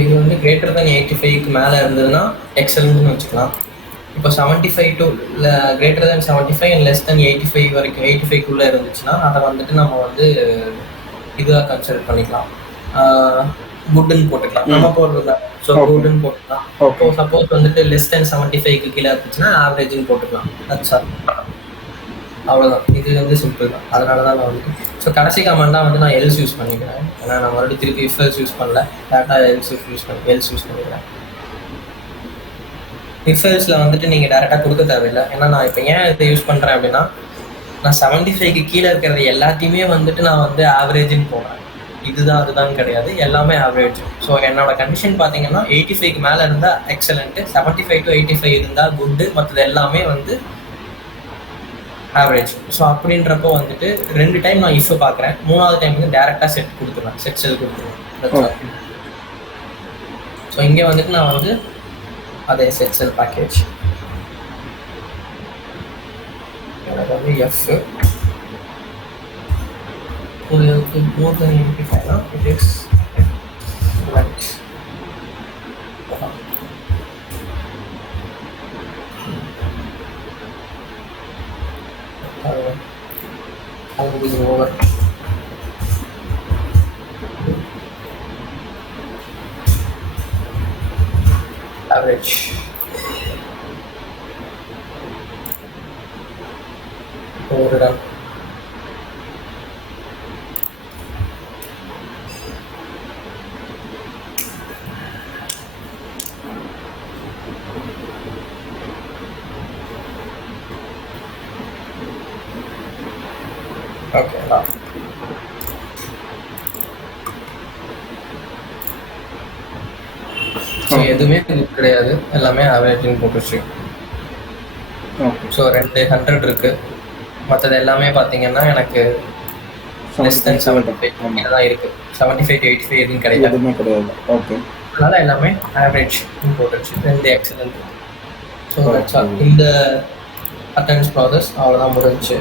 இது வந்து கிரேட்டர் தென் 85க்கு மேலே இருந்ததுன்னா எக்ஸலண்ட்னு வச்சுக்கலாம். இப்போ 75 to greater than 75 and less than 85 வரைக்கும் 85க்குள்ளே இருந்துச்சுன்னா அதை வந்துட்டு நம்ம வந்து இதுவாக கன்சிடர் பண்ணிக்கலாம். குட்னு போட்டுக்கலாம். நம்ம போடுறது ஸோ குட்னு போட்டுக்கலாம். இப்போ சப்போஸ் வந்துட்டு லெஸ் தென் 75க்கு கீழே இருந்துச்சுன்னா ஆவரேஜ்னு போட்டுக்கலாம். That's all. அவ்வளோதான். இது வந்து சிம்பிள் தான். அதனால தான் நான் வந்து ஸோ கடைசி கமெண்டாக வந்து நான் எல்ஸ் யூஸ் பண்ணிக்கிறேன். ஏன்னா நான் மறுபடியும் திருப்பி இஃப்எல்ஸ் யூஸ் பண்ணல, டேரெக்டாக எல்ஸ் யூஸ் பண்ணிக்கிறேன். இஃப்எல்ஸில் வந்துட்டு நீங்கள் டேரெக்டாக கொடுக்க தேவையில்லை. ஏன்னா நான் இப்போ ஏன் இதை யூஸ் பண்ணுறேன் அப்படின்னா, நான் 75க்கு கீழே இருக்கிறது எல்லாத்தையுமே வந்துட்டு நான் வந்து ஆவரேஜ்னு போகிறேன். இதுதான் அதுதான் கிடையாது, எல்லாமே ஆவரேஜ். ஸோ என்னோட கண்டிஷன் பார்த்தீங்கன்னா 85க்கு மேலே இருந்தால் எக்ஸலண்ட்டு, 75 to 85 இருந்தால் குட்டு, மற்றது எல்லாமே வந்து ஆவரேஜ். ஸோ அப்படின்றப்போ வந்துட்டு 2 டைம் நான் இஃப் பார்க்குறேன், 3வது டைம் வந்து டேரெக்டாக செட் கொடுத்துருவேன், செட் செல் கொடுத்துருவேன். ஸோ இங்கே வந்துட்டு நான் வந்து அதே செட் செல் பேக்கேஜ் எனக்கு வந்து F more then 85 it is right. over average. Overdone. Okay, எதுவுமே கிடையாது, எல்லாமே ஆவரேஜ்னு போட்டுச்சு. ஸோ 200 இருக்கு, மற்றது எல்லாமே பார்த்தீங்கன்னா எனக்கு லெஸ் தென் 75 தான் இருக்கு. 75 to 85 எதுவும் கிடையாது. ஓகே, அதனால எல்லாமே ஆவரேஜ் போட்டுச்சு. 2 எக்ஸலண்ட். ஸோ இந்த அட்டெண்டன்ஸ் ப்ராசஸ் அவ்வளோதான் முடிஞ்சிச்சு.